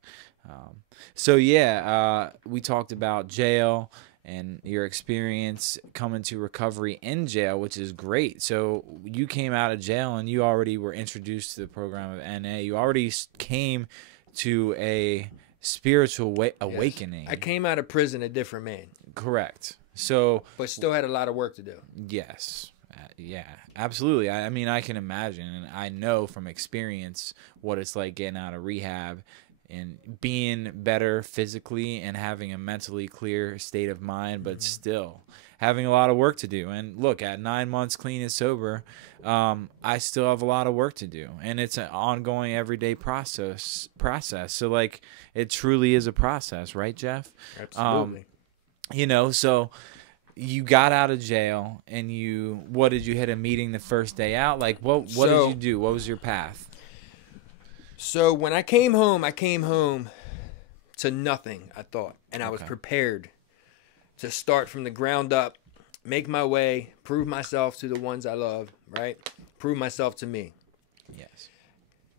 We talked about jail and your experience coming to recovery in jail, which is great. So you came out of jail and you already were introduced to the program of NA. You already came to a spiritual awakening. Yes. I came out of prison a different man. Correct. So, but still had a lot of work to do. Yes. Yeah, absolutely. I mean, I can imagine, and I know from experience what it's like getting out of rehab and being better physically and having a mentally clear state of mind, but still having a lot of work to do. And look, at 9 months clean and sober, I still have a lot of work to do, and it's an ongoing everyday process. So like, it truly is a process, right, Jeff? Absolutely. So you got out of jail, and what did you hit a meeting the first day out? Like, what did you do? What was your path? So when I came home to nothing, I thought. And I was prepared to start from the ground up, make my way, prove myself to the ones I love, right? Prove myself to me. Yes.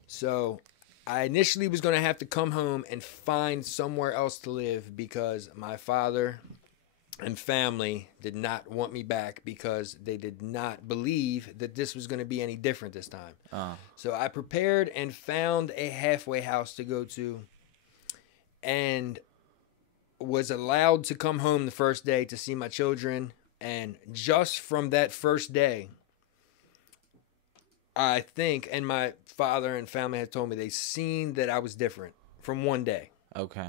So I initially was going to have to come home and find somewhere else to live because my father and family did not want me back because they did not believe that this was going to be any different this time. So I prepared and found a halfway house to go to and was allowed to come home the first day to see my children. And just from that first day, I think, and my father and family had told me they seen that I was different from one day. Okay.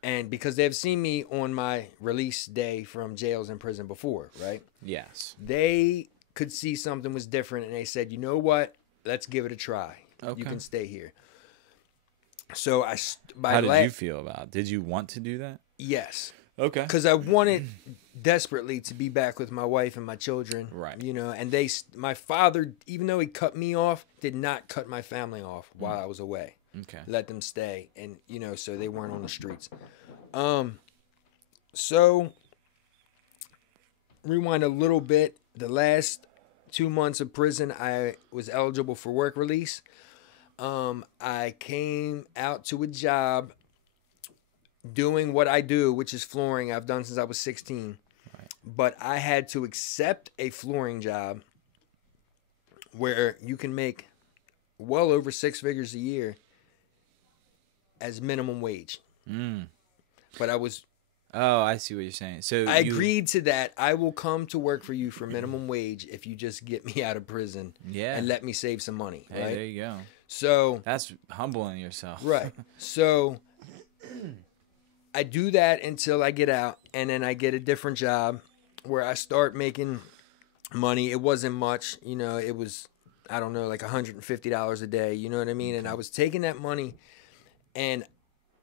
And because they've seen me on my release day from jails and prison before, right? Yes. They could see something was different, and they said, you know what? Let's give it a try. Okay. You can stay here. So how did you feel about it? Did you want to do that? Yes. Okay. Because I wanted desperately to be back with my wife and my children. Right. And my father, even though he cut me off, did not cut my family off while I was away. Okay. Let them stay, and so they weren't on the streets. So rewind a little bit. The last 2 months of prison, I was eligible for work release. I came out to a job doing what I do, which is flooring. I've done since I was 16. Right. But I had to accept a flooring job where you can make well over 6 figures a year as minimum wage. But I was... Oh, I see what you're saying. So I agreed to that. I will come to work for you for minimum wage if you just get me out of prison and let me save some money. Hey, right? there you go. So that's humbling yourself. Right. So I do that until I get out, and then I get a different job where I start making money. It wasn't much, you know, it was, I don't know, like $150 a day, you know what I mean? And I was taking that money and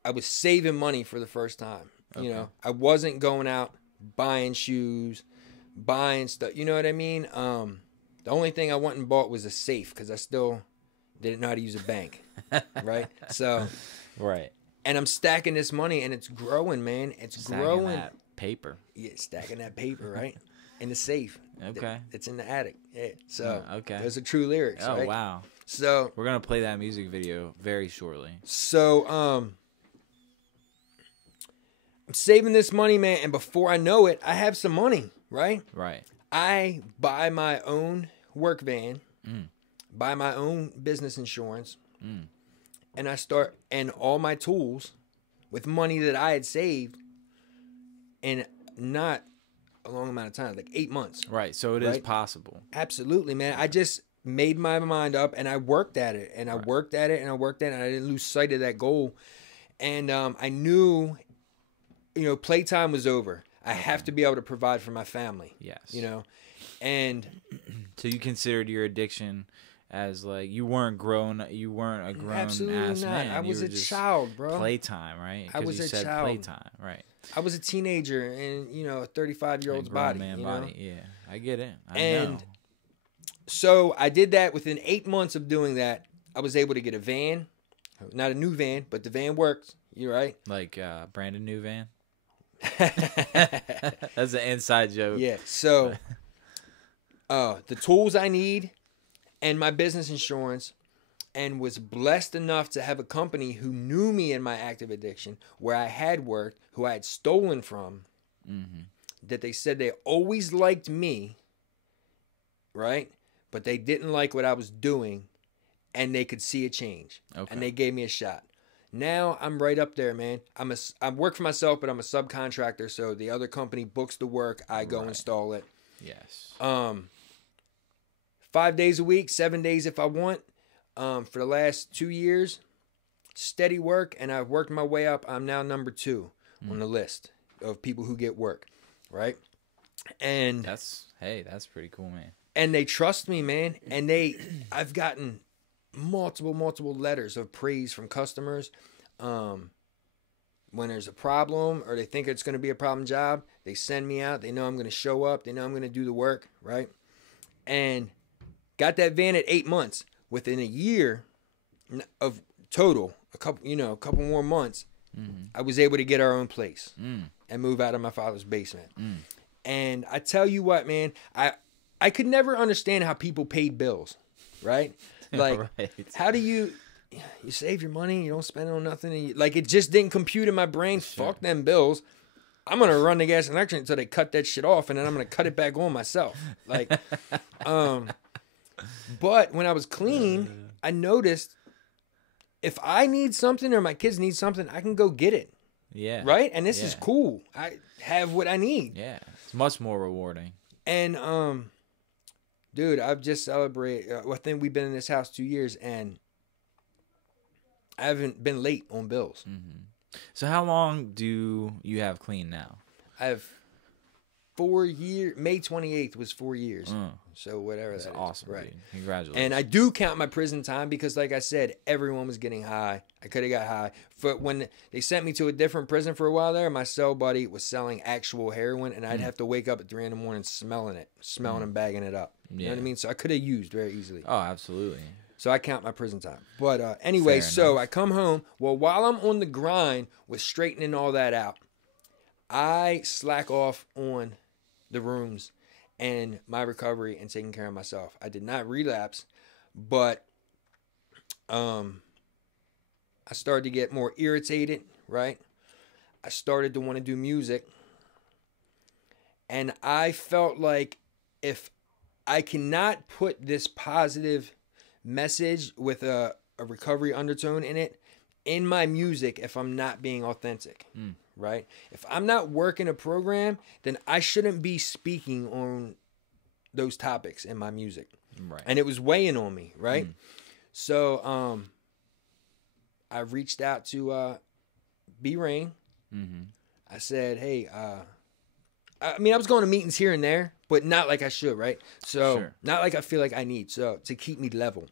I was saving money for the first time. You know, I wasn't going out buying shoes, buying stuff. You know what I mean? The only thing I went and bought was a safe because I still didn't know how to use a bank. Right? So, right. And I'm stacking this money and it's growing, man. It's Stacking growing. that paper. Yeah, stacking that paper, right? In the safe. Okay. It's in the attic. Yeah. So, okay. Those are true lyrics. Oh, right? wow. So, we're going to play that music video very shortly. So, I'm saving this money, man, and before I know it, I have some money, right? Right. I buy my own work van, buy my own business insurance, and I start, and all my tools with money that I had saved in not a long amount of time, like 8 months. Right, so it is possible. Absolutely, man. I just made my mind up, and I worked at it, and I worked at it, and I worked at it, and I didn't lose sight of that goal. And I knew... You know, playtime was over. I have to be able to provide for my family. Yes. You know, and so you considered your addiction as like you weren't a grown absolutely ass not. man. I was you a were just child, bro. Playtime, right? I was you a said child. Playtime, right? I was a teenager in, you know, a 35-year-old's body. Man you body. know? Yeah, I get it. I and know. So I did that. Within 8 months of doing that, I was able to get a van. Not a new van, but the van worked. You right? Like brand new van. That's an inside joke. Yeah. So, the tools I need and my business insurance, and was blessed enough to have a company who knew me in my active addiction, where I had worked, who I had stolen from, that they said they always liked me, right? But they didn't like what I was doing, and they could see a change. Okay. And they gave me a shot. Now I'm right up there, man. I work for myself, but I'm a subcontractor. So the other company books the work. I go install it. Yes. 5 days a week, 7 days if I want. For the last 2 years, steady work, and I've worked my way up. I'm now number 2 on the list of people who get work, right? And that's pretty cool, man. And they trust me, man. And I've gotten multiple letters of praise from customers. When there's a problem or they think it's going to be a problem job, they send me out. They know I'm going to show up. They know I'm going to do the work, right? And got that van at 8 months. Within a year of total, a couple more months, I was able to get our own place and move out of my father's basement. And I tell you what, man, I could never understand how people paid bills, right? Like, how do you save your money, you don't spend it on nothing, and like, it just didn't compute in my brain. Sure. Fuck them bills. I'm gonna run the gas and electric until they cut that shit off, and then I'm gonna cut it back on myself. Like, but when I was clean, I noticed if I need something or my kids need something, I can go get it. Yeah. Right? And this is cool. I have what I need. Yeah. It's much more rewarding. And dude, I've just celebrated. I think we've been in this house 2 years, and I haven't been late on bills. So how long do you have clean now? I have 4 years. May 28th was 4 years. So whatever that's awesome, right? Dude. Congratulations. And I do count my prison time because, like I said, everyone was getting high. I could have got high. But when they sent me to a different prison for a while there, my cell buddy was selling actual heroin, and I'd have to wake up at 3 in the morning smelling and bagging it up. You know what I mean? So I could have used very easily. Oh, absolutely. So I count my prison time. But anyway, so I come home. Well, while I'm on the grind with straightening all that out, I slack off on the rooms and my recovery and taking care of myself. I did not relapse, but I started to get more irritated, right? I started to want to do music. And I felt like if I cannot put this positive message with a recovery undertone in it, in my music, if I'm not being authentic, right? If I'm not working a program, then I shouldn't be speaking on those topics in my music. Right. And it was weighing on me, right? So I reached out to B Rain. I said, hey, I mean, I was going to meetings here and there, but not like I should, right? So not like I feel like I need, so to keep me level.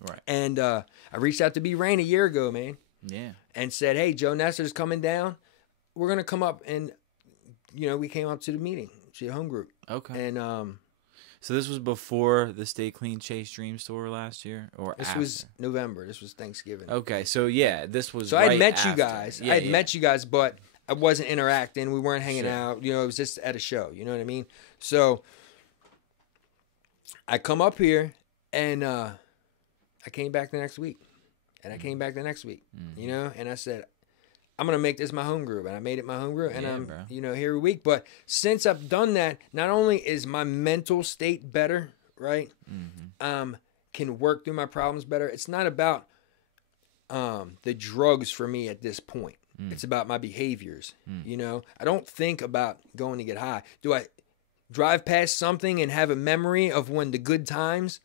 Right. And I reached out to B Rain a year ago, man. Yeah. And said, hey, Joe Nestor's coming down. We're going to come up. And, you know, we came up to the meeting, to the home group. Okay. And so this was before the Stay Clean Chase Dreams tour last year, or this after? was November. This was Thanksgiving. Okay, so yeah, this was. So right I had met after. you guys. Yeah, I had yeah. met you guys, but I wasn't interacting. We weren't hanging Sure. out. You know, it was just at a show. You know what I mean? So I come up here, and I came back the next week. And I came back the next week, you know, and I said, I'm going to make this my home group. And I made it my home group, and I'm, bro. you know, here every week. But since I've done that, not only is my mental state better, right? Can work through my problems better. It's not about the drugs for me at this point. It's about my behaviors, you know. I don't think about going to get high. Do I drive past something and have a memory of when the good times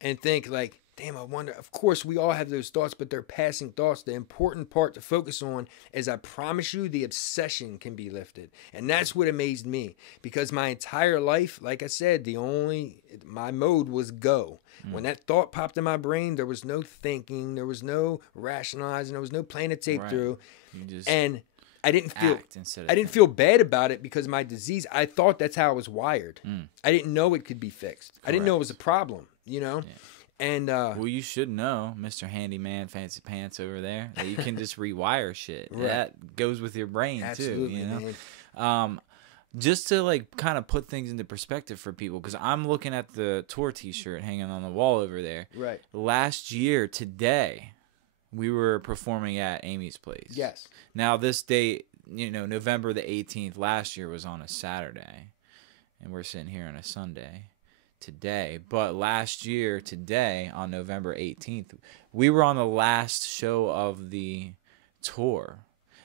and think like, damn, I wonder. Of course, we all have those thoughts, but they're passing thoughts. The important part to focus on is, I promise you, the obsession can be lifted. And that's what amazed me, because my entire life, like I said, my mode was go. When that thought popped in my brain, there was no thinking, there was no rationalizing, there was no playing a tape through. And I didn't feel bad about it, because my disease, I thought that's how I was wired. I didn't know it could be fixed. I didn't know it was a problem, you know? Yeah. And well, you should know, Mr. Handyman Fancy Pants over there, that you can just rewire shit. Right. That goes with your brain too, you know. Man. Just to like kind of put things into perspective for people, because I'm looking at the tour T-shirt hanging on the wall over there. Right. Last year today, we were performing at Amy's place. Yes. Now this date, you know, November the 18th last year was on a Saturday, and we're sitting here on a Sunday today. But last year today, on November 18th, we were on the last show of the tour,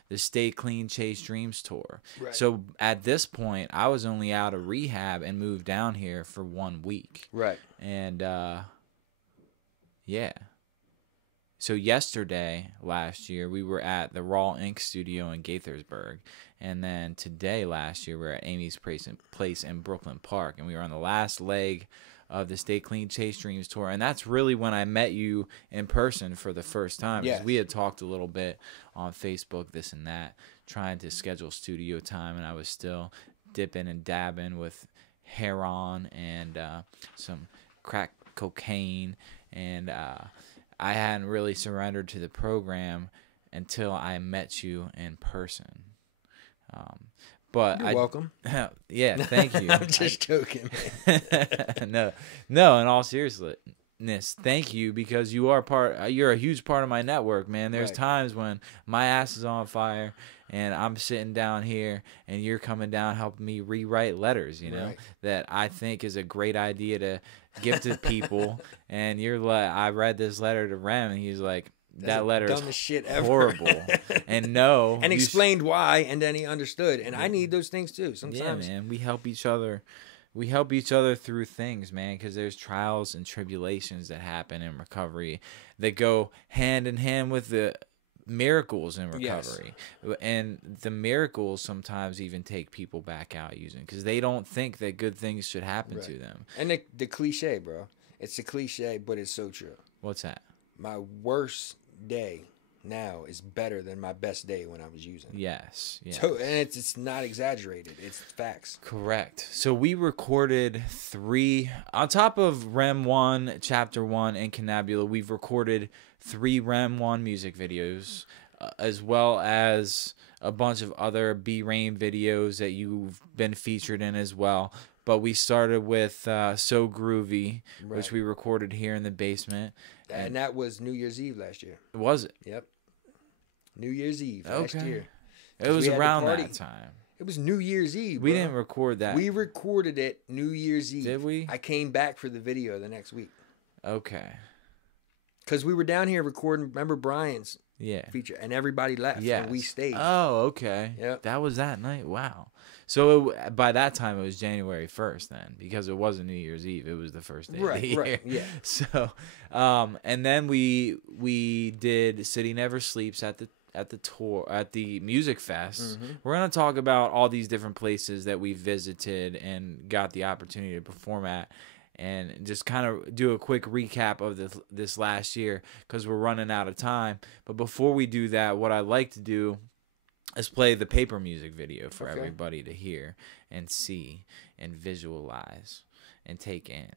the Stay Clean Chase Dreams tour. Right. So at this point, I was only out of rehab and moved down here for 1 week. Right. And yeah. So yesterday, last year, we were at the Raw Ink studio in Gaithersburg. And then today, last year, we were at Amy's place in Brooklyn Park. And we were on the last leg of the Stay Clean Chase Dreams tour. And that's really when I met you in person for the first time. Because we had talked a little bit on Facebook, this and that, trying to schedule studio time. And I was still dipping and dabbing with heroin and some crack cocaine. And I hadn't really surrendered to the program until I met you in person. But You're welcome. Yeah, thank you. I'm just joking, man. No, in all seriousness, thank you, because you're a huge part of my network, man. There's times when my ass is on fire and I'm sitting down here and you're coming down helping me rewrite letters, you know, that I think is a great idea to give to people. And you're like, I read this letter to Rem, and he's like, that letter is shit ever. Horrible. And explained why, and then he understood. And I need those things too sometimes. Yeah, man. We help each other. We help each other through things, man, because there's trials and tribulations that happen in recovery that go hand in hand with the miracles in recovery. And the miracles sometimes even take people back out using, because they don't think that good things should happen to them. And the cliche, bro. It's a cliche, but it's so true. What's that? My worst day now is better than my best day when I was using. Yes. So, and it's not exaggerated. It's facts. Correct. So we recorded 3 on top of REM ONE, Chapter 1, and Cannabula. We've recorded 3 REM ONE music videos, as well as a bunch of other B Rain videos that you've been featured in as well. But we started with So Groovy, which Right. we recorded here in the basement. And that was New Year's Eve last year. Was it? Yep. New Year's Eve last Okay. year. It was we had the around party. that time. It was New Year's Eve. We bro. didn't record that. We recorded it New Year's Eve. Did we? I came back for the video the next week. Okay. Because we were down here recording, remember Brian's Yeah. feature, and everybody left, Yeah. and we stayed. Oh, okay. Yep. That was that night. Wow. So by that time it was January 1st then, because it wasn't New Year's Eve. It was the first day of the year. Right, yeah. So, and then we did City Never Sleeps at the Music Fest. We're gonna talk about all these different places that we visited and got the opportunity to perform at, and just kind of do a quick recap of this last year because we're running out of time. But before we do that, what I like to do is play the paper music video for everybody to hear and see and visualize and take in.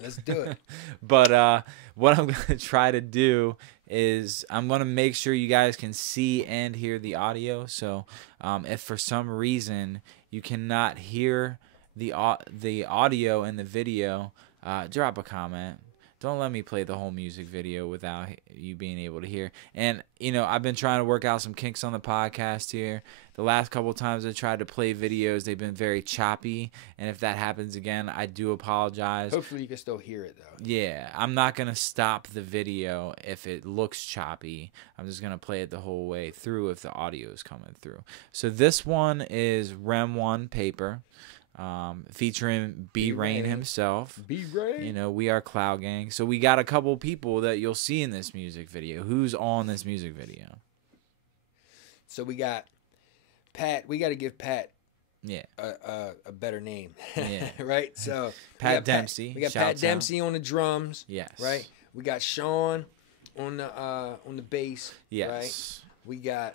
Let's do it. But what I'm going to try to do is I'm going to make sure you guys can see and hear the audio. So if for some reason you cannot hear the audio and the video, drop a comment. Don't let me play the whole music video without you being able to hear. And, you know, I've been trying to work out some kinks on the podcast here. The last couple of times I tried to play videos, they've been very choppy. And if that happens again, I do apologize. Hopefully you can still hear it, though. Yeah, I'm not going to stop the video if it looks choppy. I'm just going to play it the whole way through if the audio is coming through. So this one is REM ONE Paper. Featuring B-Rain himself. B-Rain. You know, We Are Cloudgang. So we got a couple people that you'll see in this music video. Who's on this music video? So we got Pat. We got to give Pat Yeah. a better name. Yeah. Right? So Pat we got Dempsey. We got Shouts Pat out. Dempsey on the drums. Yes. Right? We got Sean on the bass. Yes. Right? We got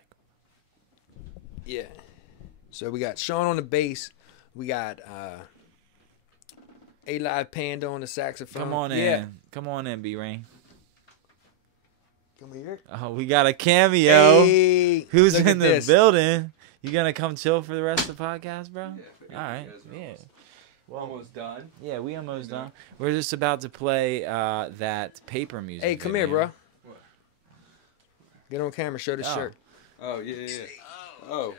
So we got Sean on the bass. We got A.live Panda on the saxophone. Come on in. Come on in, B-Rain. Come here. Oh, we got a cameo. Hey, Who's look in at the this. building? You gonna come chill for the rest of the podcast, bro? All right. Yeah. We're almost done. Yeah, we almost done. We're just about to play that paper music. Hey, come video. here, bro. What? Get on camera. Show the Oh. shirt. Oh, yeah. Oh.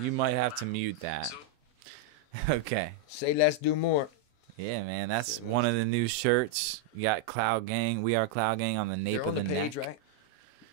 You might have to mute that. Okay. Say let's do more. Yeah, man. That's one of the new shirts. You got Cloudgang. We Are Cloudgang on the nape They're on of the the page, neck. right?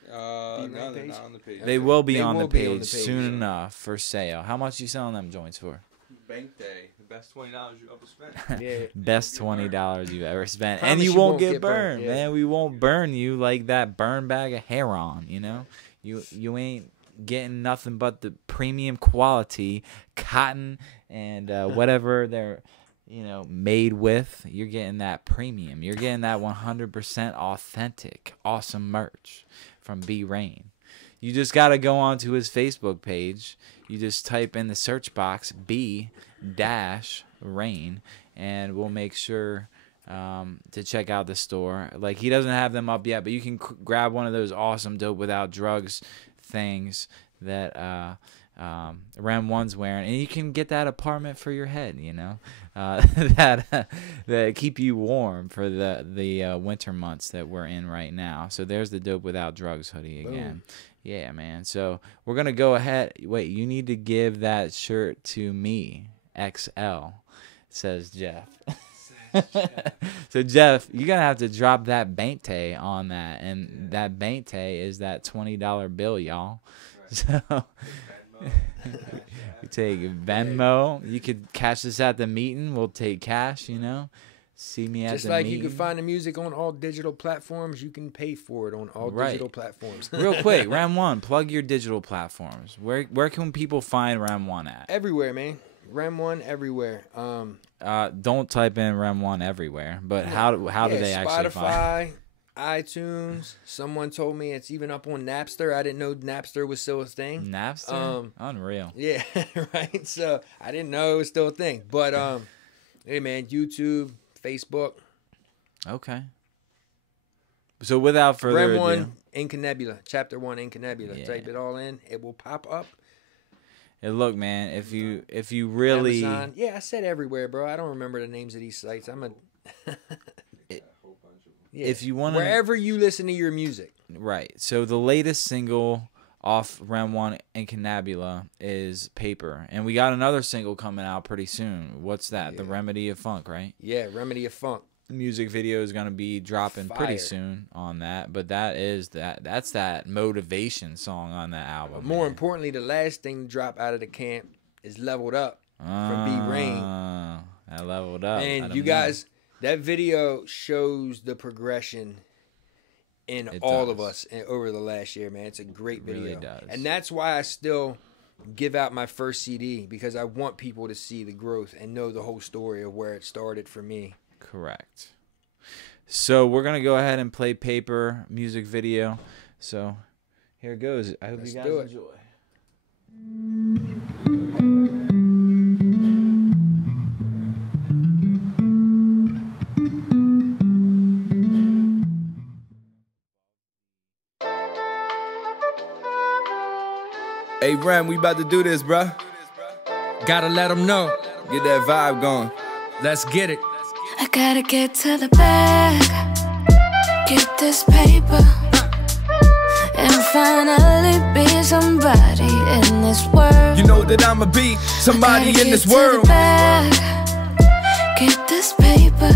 No, B-Rain they're page? not on the page. They will be They on will the be page on the page, soon yeah. enough for sale. How much you selling them joints for? Bank day. The best $20 you ever spent. Yeah. Best $20 you've ever spent, Promise and you you won't won't get get burned, burned, yeah. man. We won't burn you like that burn bag of Heron. You know, you ain't getting nothing but the premium quality cotton and whatever they're made with. You're getting that premium. You're getting that 100% authentic, awesome merch from B-Rain. You just got to go onto his Facebook page. You just type in the search box B-Rain, and we'll make sure to check out the store. Like, he doesn't have them up yet, but you can grab one of those awesome Dope Without Drugs things that REM ONE's wearing, and you can get that apartment for your head, that keep you warm for the winter months that we're in right now. So there's the Dope Without Drugs hoodie again. Boom. Yeah, man. So we're gonna go ahead. Wait, you need to give that shirt to me, XL, says Jeff. So Jeff, you're gonna have to drop that Bante on that, and that Bante is that $20 bill, y'all. So you take Venmo. You could catch us at the meeting. We'll take cash. See me at Just the like meeting. you can find the music on all digital platforms, you can pay for it on all Right. digital platforms. Real quick, REM ONE, plug your digital platforms. Where can people find REM ONE at? Everywhere, man. REM ONE everywhere. Don't type in REM ONE everywhere, but how do they actually find? Spotify, iTunes. Someone told me it's even up on Napster. I didn't know Napster was still a thing. Napster? Unreal. Yeah, right. So I didn't know it was still a thing. But hey, man, YouTube, Facebook, Okay. So without further REM ado, 1 Incanebula, Chapter 1 Incanebula. Yeah. Type it all in. It will pop up. And look, man, if you really Amazon. Yeah, I said everywhere, bro. I don't remember the names of these sites. I'm a. Yeah. If you want to, wherever you listen to your music. right. So the latest single off REM ONE and Cannabula is Paper, and we got another single coming out pretty soon. What's that? The Remedy of Funk, right? Yeah, Remedy of Funk. Music video is gonna be dropping pretty soon on that, but that's that motivation song on that album. But more importantly, the last thing to drop out of the camp is Leveled Up from B Rain. That Leveled Up. And you guys, that video shows the progression in all of us over the last year, man. It's a great video. Really does. And that's why I still give out my first CD, because I want people to see the growth and know the whole story of where it started for me. Correct. So we're going to go ahead and play Paper music video. So here it goes. I hope you guys enjoy. Hey, Rem, we about to do this, bruh. Gotta let them know. Get that vibe going. Let's get it. I gotta get to the bag, get this paper, and finally be somebody in this world. You know that I'ma be somebody in this world. Get this paper,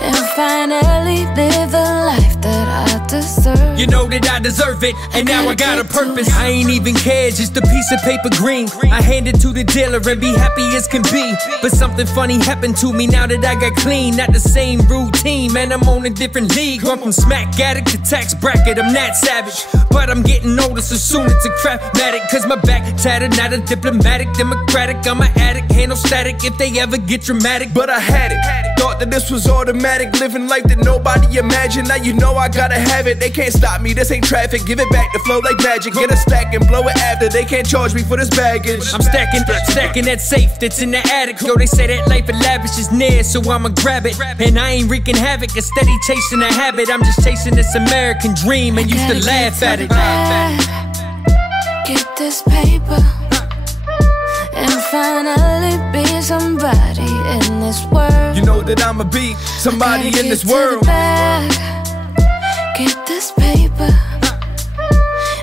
and finally live the life that I deserve. You know that I deserve it, and now I got a purpose. I ain't even care, just a piece of paper green. I hand it to the dealer and be happy as can be. But something funny happened to me now that I got clean. Not the same routine, man, I'm on a different league. I'm from smack addict to tax bracket, I'm not savage. But I'm getting older, so soon it's a crapmatic. Cause my back tattered, not a diplomatic, democratic. I'm an addict, handle static if they ever get dramatic. But I had it, thought that this was automatic, living life that nobody imagined. Now you know I gotta have it, they can't stop me, this ain't traffic. Give it back to flow like magic, get a stack and blow it after. They can't charge me for this baggage. I'm stacking that safe that's in the attic. Yo, they say that life of lavish is near, so I'ma grab it. And I ain't wreaking havoc, a steady chasing a habit. I'm just chasing this American dream and used to laugh at it. Get this paper, and finally be somebody in this world. You know that I'ma be somebody in this world. Get this paper,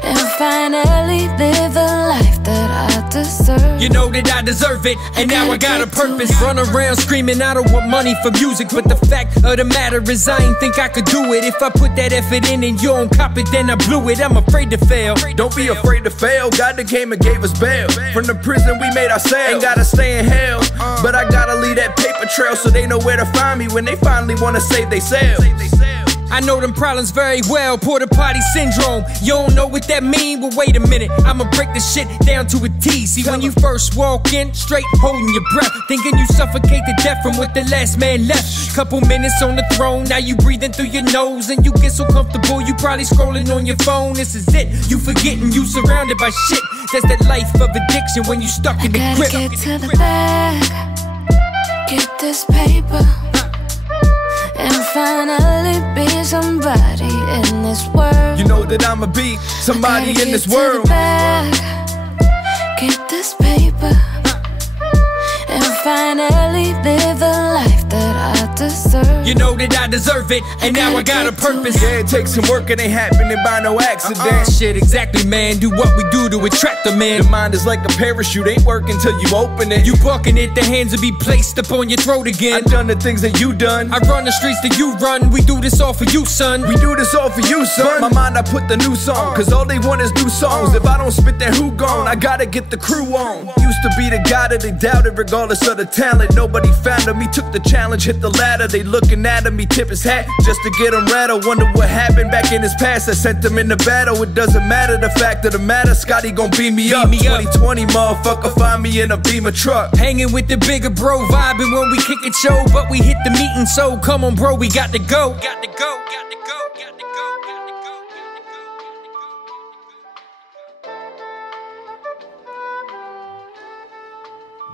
and finally live the life that I deserve. You know that I deserve it, and now I got a purpose. Run around screaming I don't want money for music, but the fact of the matter is I ain't think I could do it. If I put that effort in and you don't cop it, then I blew it. I'm afraid to fail. Don't be afraid to fail, God that came and gave us bail. From the prison we made ourselves, ain't gotta stay in hell. But I gotta leave that paper trail so they know where to find me when they finally wanna save themselves. I know them problems very well, porta potty syndrome. You don't know what that mean? Well, wait a minute, I'ma break the shit down to a T. See, when you first walk in, straight holding your breath, thinking you suffocate to death from what the last man left. Couple minutes on the throne, now you breathing through your nose, and you get so comfortable, you probably scrolling on your phone. This is it, you forgetting you surrounded by shit. That's that life of addiction when you stuck in the grip. Get to the bag, get this paper, and finally be somebody in this world. You know that I'ma be somebody in this world. Get this paper, and finally live the life that I deserve. You know that I deserve it, and now I got a purpose. Yeah, it takes some work, it ain't happening by no accident. Shit, exactly, man. Do what we do to attract the man. The mind is like a parachute, ain't working till you open it. You bucking it, the hands will be placed upon your throat again. I done the things that you done. I run the streets that you run. We do this all for you, son. We do this all for you, son. My mind, I put the new song, cause all they want is new songs. If I don't spit, then who gone? I gotta get the crew on. Used to be the guy that they doubted regardless of the talent. Nobody found him, he took the challenge, hit the ladder. They looking at him, he tip his hat just to get him rattled. Wonder what happened back in his past that sent him into battle. It doesn't matter, the fact of the matter, Scotty gon' beam me up. 2020, motherfucker, find me in a Beamer truck. Hanging with the bigger bro, vibing when we kick it show. But we hit the meeting, so come on bro, we got to go. Got to go, got to go, got to go, got to go, got to go,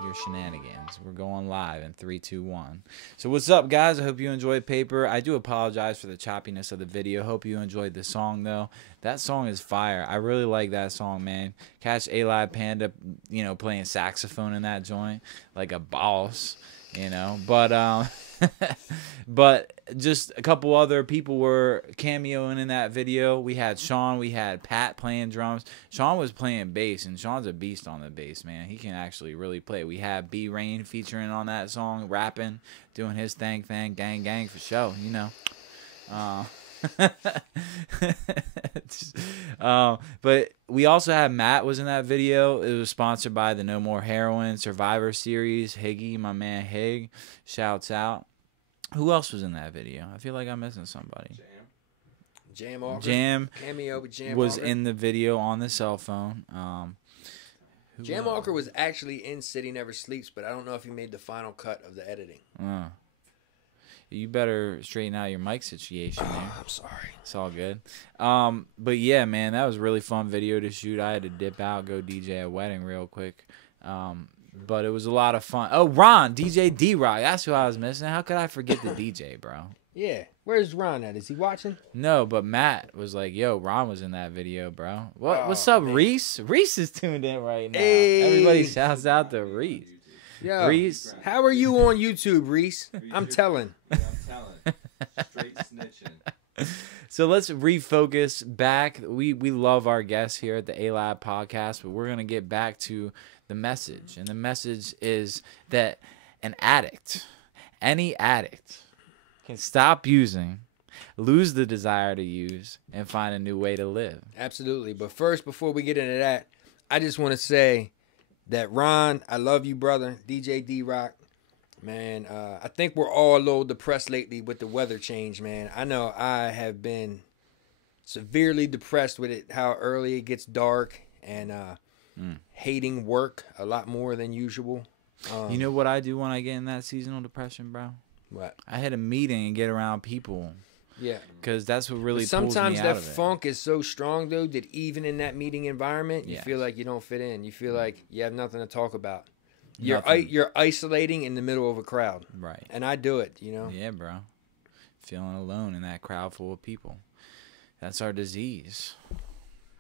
Your shenanigans. We're going live in 3, 2, 1. So what's up, guys? I hope you enjoyed Paper. I do apologize for the choppiness of the video. Hope you enjoyed the song, though. That song is fire. I really like that song, man. Catch A.live Panda, you know, playing saxophone in that joint like a boss, you know. But but just a couple other people were cameoing in that video. We had Sean, we had Pat playing drums. Sean was playing bass, and Sean's a beast on the bass, man. He can actually really play. We had B Rain featuring on that song, rapping, doing his thing, gang for show, you know. But we also had Matt was in that video. It was sponsored by the No More Heroin Survivor Series. Higgy, my man Hig, shouts out. Who else was in that video? I feel like I'm missing somebody. Jam Walker. Jam Cameo with Jam was Walker. in the video on the cell phone. Jam Walker was actually in City Never Sleeps, but I don't know if he made the final cut of the editing. You better straighten out your mic situation there. I'm sorry. It's all good. But yeah, man, that was a really fun video to shoot. I had to dip out, go DJ a wedding real quick. But it was a lot of fun. Oh, Ron, DJ D-Rock. That's who I was missing. How could I forget the DJ, bro? Yeah. Where's Ron at? Is he watching? No, but Matt was like, yo, Ron was in that video, bro. What's up, man? Reese? Reese is tuned in right now. Hey. Everybody shouts out to Reese. Yo, Reese. How are you on YouTube, Reese? I'm telling. Yeah, I'm telling. Straight snitching. So let's refocus back. We love our guests here at the A.live podcast, but we're going to get back to the message. And the message is that an addict, any addict, can stop using, lose the desire to use, and find a new way to live. Absolutely. But first, before we get into that, I just want to say that Ron, I love you, brother. DJ D-Rock. Man, I think we're all a little depressed lately with the weather change, man. I know I have been severely depressed with it, how early it gets dark, and hating work a lot more than usual. You know what I do when I get in that seasonal depression, bro? What? I hit a meeting and get around people. Yeah. Because that's what really But pulls sometimes me out that of it. funk is so strong, though, that even in that meeting environment, you feel like you don't fit in. You feel like you have nothing to talk about. You're isolating in the middle of a crowd. Right. And I do it, you know? Yeah, bro. Feeling alone in that crowd full of people. That's our disease.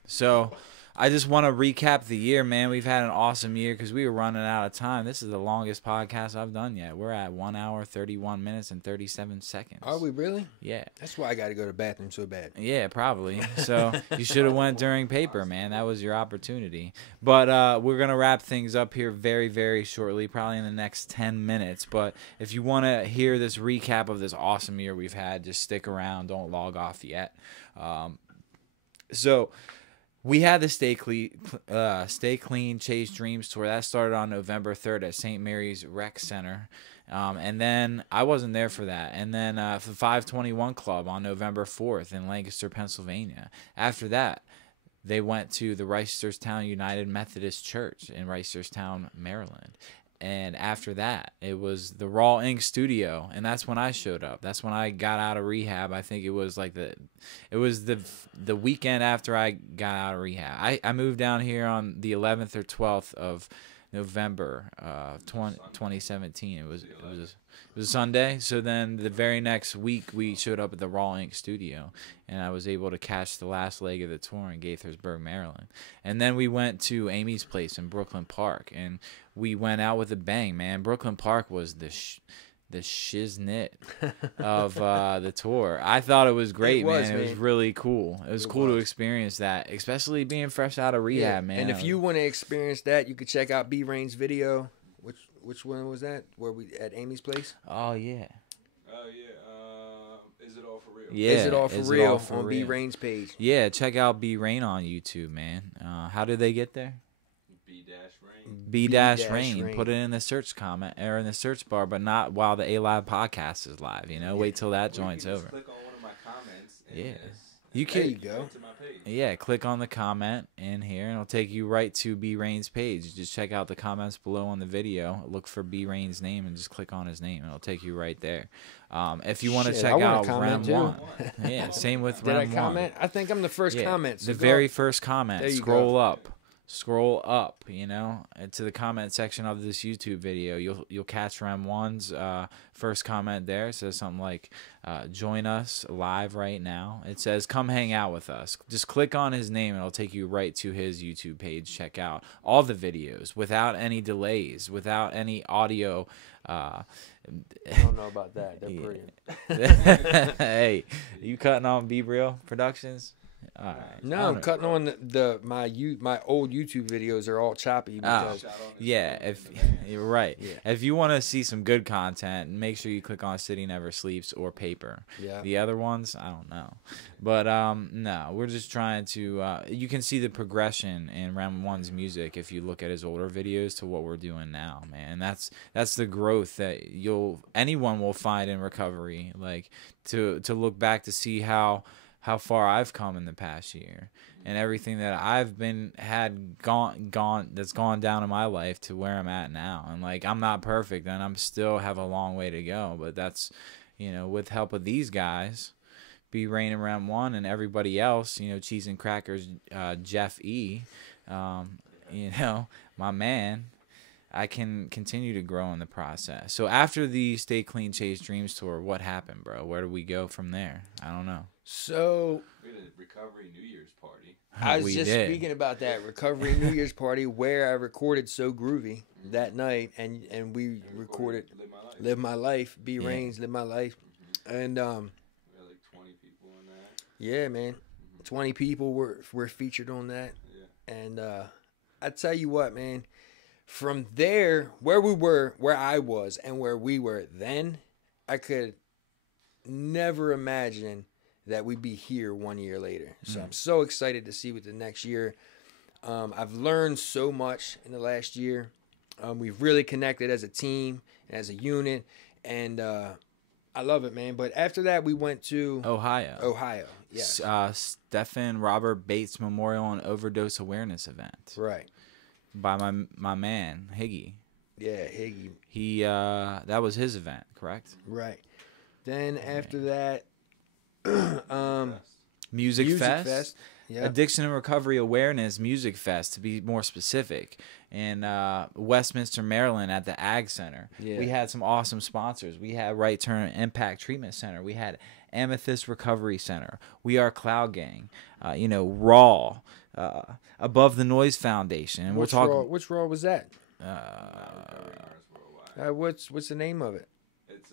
So I just want to recap the year, man. We've had an awesome year because we were running out of time. This is the longest podcast I've done yet. We're at 1 hour, 31 minutes, and 37 seconds. Are we really? Yeah. That's why I got to go to the bathroom so bad. Yeah, probably. So you should have went during Paper, man. That was your opportunity. But we're going to wrap things up here very, very shortly, probably in the next 10 minutes. But if you want to hear this recap of this awesome year we've had, just stick around. Don't log off yet. So we had the Stay Clean, Chase Dreams tour. That started on November 3rd at St. Mary's Rec Center. And then I wasn't there for that. And then the 521 Club on November 4th in Lancaster, Pennsylvania. After that, they went to the Reisterstown United Methodist Church in Reisterstown, Maryland. And after that, it was the Raw Inc. studio, and that's when I showed up. That's when I got out of rehab. I think it was like the weekend after I got out of rehab. I moved down here on the 11th or 12th of November 2017. It was a Sunday. So then the very next week we showed up at the Raw Inc. studio, and I was able to catch the last leg of the tour in Gaithersburg, Maryland. And then we went to Amy's place in Brooklyn Park, and we went out with a bang, man. Brooklyn Park was the shiznit of the tour. I thought it was great, man. It was really cool. It was cool to experience that, especially being fresh out of rehab, man. And if you want to experience that, you could check out B Rain's video. Which one was that? Where we at Amy's place? Oh yeah. Oh yeah. Is it all for real? Yeah. Is it all for real on B Rain's page? Yeah, check out B Rain on YouTube, man. How did they get there? B-Rain. Put it in the search comment or in the search bar, but not while the A.live podcast is live. You know, wait till that joint's over. Click on one of my comments. You can. There you go. Yeah, click on the comment in here, and it'll take you right to B Rain's page. Just check out the comments below on the video. Look for B Rain's name and just click on his name, and it'll take you right there. If you want to check out REM ONE, yeah, same with REM ONE. Did I comment? I think I'm the first comment. So the very first comment. Scroll up. scroll up, to the comment section of this YouTube video. You'll catch REM One's first comment there. It says something like, join us live right now. It says, come hang out with us. Just click on his name and it'll take you right to his YouTube page. Check out all the videos without any delays, without any audio. I don't know about that. They're pretty. Hey, you cutting on Be Real Productions? All right. No, I'm cutting on my old YouTube videos are all choppy because yeah, if you're right. Yeah. If you want to see some good content, make sure you click on City Never Sleeps or Paper. Yeah. The other ones, I don't know. But no, we're just trying to you can see the progression in REM One's music if you look at his older videos to what we're doing now, man. That's the growth that anyone will find in recovery, like to look back to see how far I've come in the past year and everything that I've that's gone down in my life to where I'm at now. And like, I'm not perfect and I'm still have a long way to go, but that's, with help of these guys, Be Rain and REM One and everybody else, Cheese and Crackers, Jeff E, my man, I can continue to grow in the process. So after the Stay Clean Chase Dreams tour, what happened, bro? Where do we go from there? I don't know. So we had a recovery New Year's party. I was speaking about that recovery New Year's party where I recorded So Groovy that night, and we recorded Live My Life, B Rain's Live My Life, and we had like 20 people on that. Yeah, man, 20 people were featured on that, and I tell you what, man. From there, where I was, and where we were then, I could never imagine that we'd be here 1 year later. So I'm so excited to see what the next year. I've learned so much in the last year. We've really connected as a team, as a unit, and I love it, man. But after that, we went to Ohio, yes. Stephen Robert Bates Memorial and Overdose Awareness event. Right. By my man Higgy. Yeah, Higgy. He that was his event, correct? Right. Then after that, Music Fest. Yeah. Addiction and Recovery Awareness Music Fest, to be more specific, in Westminster, Maryland, at the Ag Center. Yeah. We had some awesome sponsors. We had Right Turn Impact Treatment Center. We had Amethyst Recovery Center. We Are Cloudgang. Raw. Above the Noise Foundation. And which Raw was that? What's the name of it? It's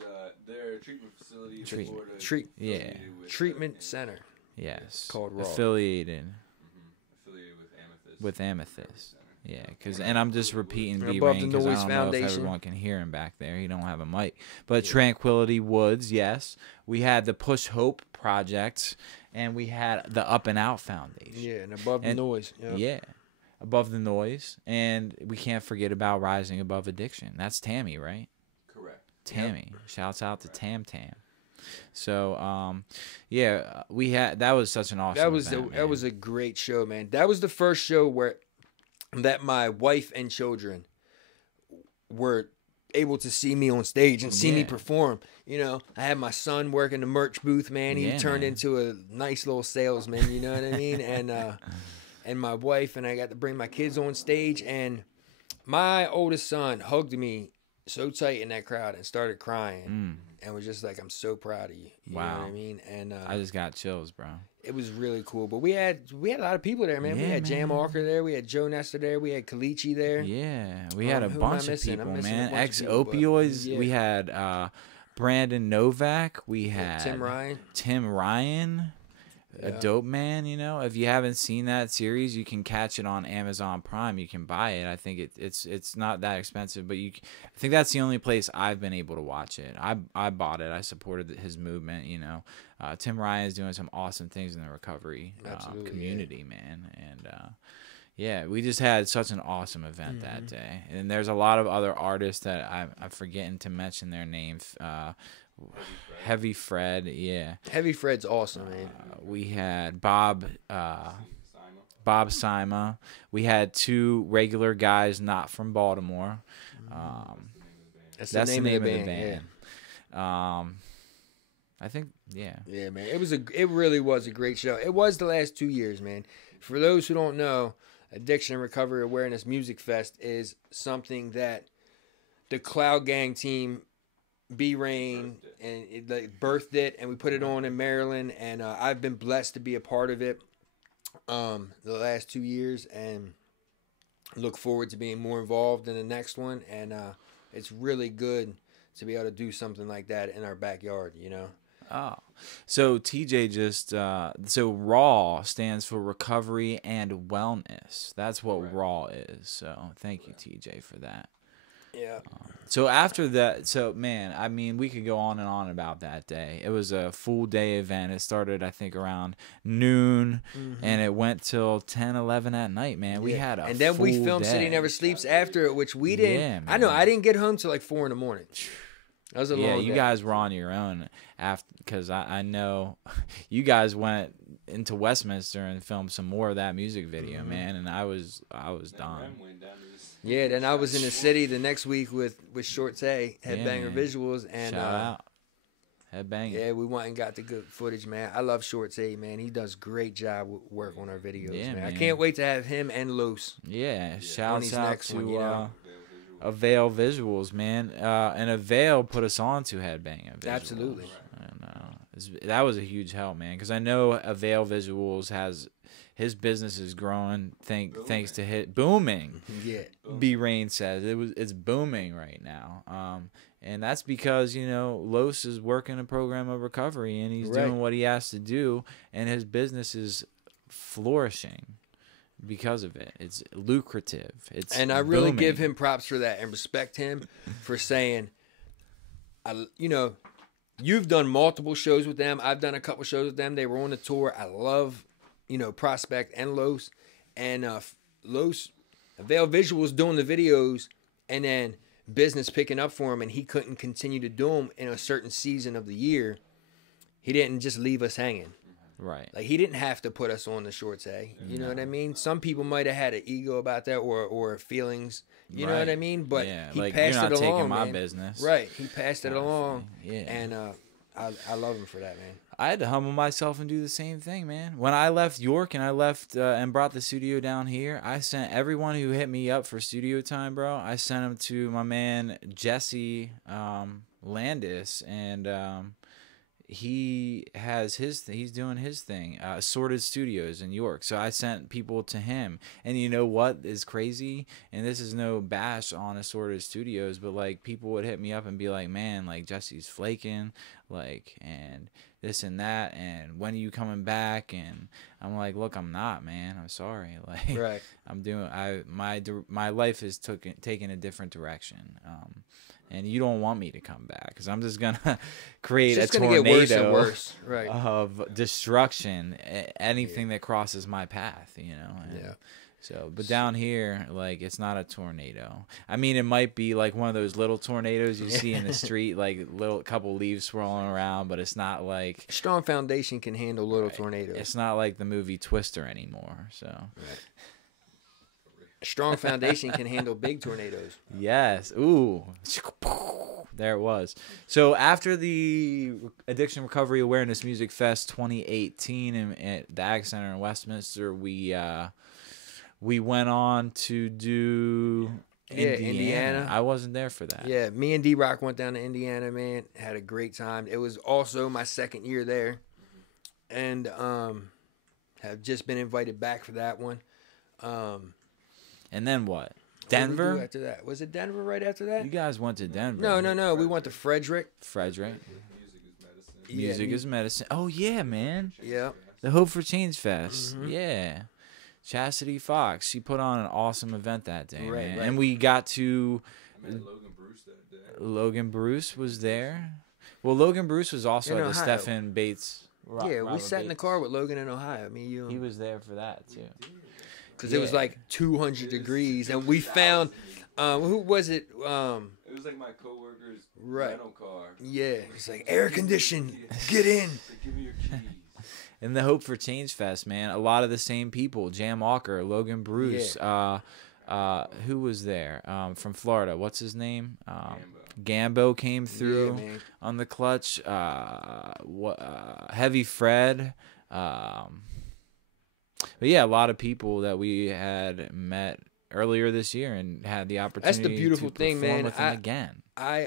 their treatment facility in Florida. Treatment Center. Yes. Called Raw. Affiliated with Amethyst. Yeah, and I'm just repeating B Rain because I don't know if everyone can hear him back there. He don't have a mic. But Tranquility Woods, yes. We had the Push Hope Project, and we had the Up and Out Foundation. Yeah, and Above the Noise. Yeah, Above the Noise. And we can't forget about Rising Above Addiction. That's Tammy, right? Correct. Tammy. Yep. Shouts out to Tam. So, we had, that was such an awesome event, that was a great show, man. That was the first show that my wife and children were able to see me on stage and see me perform. I had my son working the merch booth, man. He turned into a nice little salesman, you know what I mean? And my wife and I got to bring my kids on stage, and my oldest son hugged me so tight in that crowd and started crying and was just like, I'm so proud of you. You know what I mean? And I just got chills, bro. It was really cool. But we had a lot of people there, man. We had Jam Walker there. We had Joe Nestor there. We had Kalichi there. Yeah. We had a bunch of people, man. Ex-opioids. We had Brandon Novak. We had Tim Ryan. A dope man, If you haven't seen that series, you can catch it on Amazon Prime. You can buy it. I think it's not that expensive, but I think that's the only place I've been able to watch it. I bought it. I supported his movement. Tim Ryan is doing some awesome things in the recovery community, man. And we just had such an awesome event that day. And there's a lot of other artists that I'm forgetting to mention their names. Heavy Fred, yeah. Heavy Fred's awesome, man. We had Bob Sima. We had two regular guys not from Baltimore. That's the name of the band. Yeah. I think, yeah. Yeah, man. It really was a great show. It was the last 2 years, man. For those who don't know, Addiction and Recovery Awareness Music Fest is something that the Cloudgang team, B-Rain, and it, like, birthed it, and we put it on in Maryland, and I've been blessed to be a part of it the last 2 years, and look forward to being more involved in the next one. And it's really good to be able to do something like that in our backyard, you know. Oh, so TJ just so RAW stands for Recovery and Wellness. That's what RAW is. So thank you, TJ, for that. Yeah. So after that, so man, I mean, we could go on and on about that day. It was a full day event. It started, I think, around noon, and it went till 10, 11 at night, man. We had a and then we full filmed day. City Never Sleeps after it, which we didn't. Yeah, I know, man. I didn't get home till like 4 in the morning. That was a long Yeah, day. you guys were on your own after, because I know you guys went into Westminster and filmed some more of that music video, man, and I was done. Yeah, then I was in the city the next week with Shorts A, Headbanger man. Visuals, and Shout out. Headbanging. yeah, we went and got the good footage, man. I love Shorts A, man. He does great job with work on our videos, Yeah, man. I man. can't wait to have him and Los. Yeah, on shouts his out next to one, you know? Avail Visuals, man. And Avail put us on to Headbanging Visuals. Absolutely. And, that was a huge help, man, because I know Avail Visuals has his business is growing thanks to booming. Yeah. B Rain says it's booming right now. And that's because, you know, Los is working a program of recovery, and he's doing what he has to do, and his business is flourishing because of it. It's lucrative. And I really booming. give him props for that and respect him for saying, you know, you've done multiple shows with them. I've done a couple shows with them. They were on the tour. I love, you know, Prospect and Los. And Los, Avail Visuals doing the videos, and then business picking up for him, and he couldn't continue to do them in a certain season of the year. He didn't just leave us hanging. Right. Like, he didn't have to put us on the Shorts A. You know what I mean? Some people might have had an ego about that or feelings. You know what I mean? But he like, passed you're not it along, taking my man. business. Right. He passed it along. Yeah. And I love him for that, man. I had to humble myself and do the same thing, man. When I left York and I left and brought the studio down here, I sent everyone who hit me up for studio time, bro. I sent them to my man Jesse Landis, and he has he's doing his thing, Assorted Studios in York. So I sent people to him, and you know what is crazy? And this is no bash on Assorted Studios, but like, people would hit me up and be like, man, like, Jesse's flaking, like, and this and that, and when are you coming back? And I'm like, look, I'm not, man. I'm sorry. Like, Right. I'm doing, my life is taking a different direction. And you don't want me to come back, because I'm just gonna create It's a just gonna get worse and tornado worse. Right. of destruction, anything that crosses my path, you know. And Yeah. So, but down here, like, it's not a tornado. I mean, it might be like one of those little tornadoes you see in the street, like couple leaves swirling around, but it's not like Strong foundation can handle little tornadoes. it's not like the movie Twister anymore. So. Right. Strong foundation can handle big tornadoes. Yes. Ooh. There it was. So after the Addiction Recovery Awareness Music Fest 2018 at the Ag Center in Westminster, we went on to do Indiana. I wasn't there for that. Yeah, me and D-Rock went down to Indiana, man. Had a great time. It was also my second year there. And have just been invited back for that one. And then what? What did we do Denver? after that? Was it Denver right after that? You guys went to Denver. No. We went to Frederick. Frederick. Yeah, Music is medicine. Oh, yeah, man. Yeah. The Hope for Change Fest. Yeah. Chastity Fox. She put on an awesome event that day, man. Right. And we got to... Logan Bruce that day. Logan Bruce was there. Well, Logan Bruce was also In at the Ohio. Stephen Bates. Yeah, we Robert sat in the Bates. car with Logan in Ohio. Me, you, He was there for that, too. because it was like 200 degrees, and we found who was it? It was like my coworker's rental car. Yeah, it's like air conditioned. Get in. Like, give me your keys. And the Hope for Change Fest, man. A lot of the same people. Jam Walker, Logan Bruce. Who was there? From Florida. What's his name? Gambo came through man. on the clutch. Heavy Fred. But yeah, a lot of people that we had met earlier this year and had the opportunity. That's the beautiful to thing, perform man. with them again. I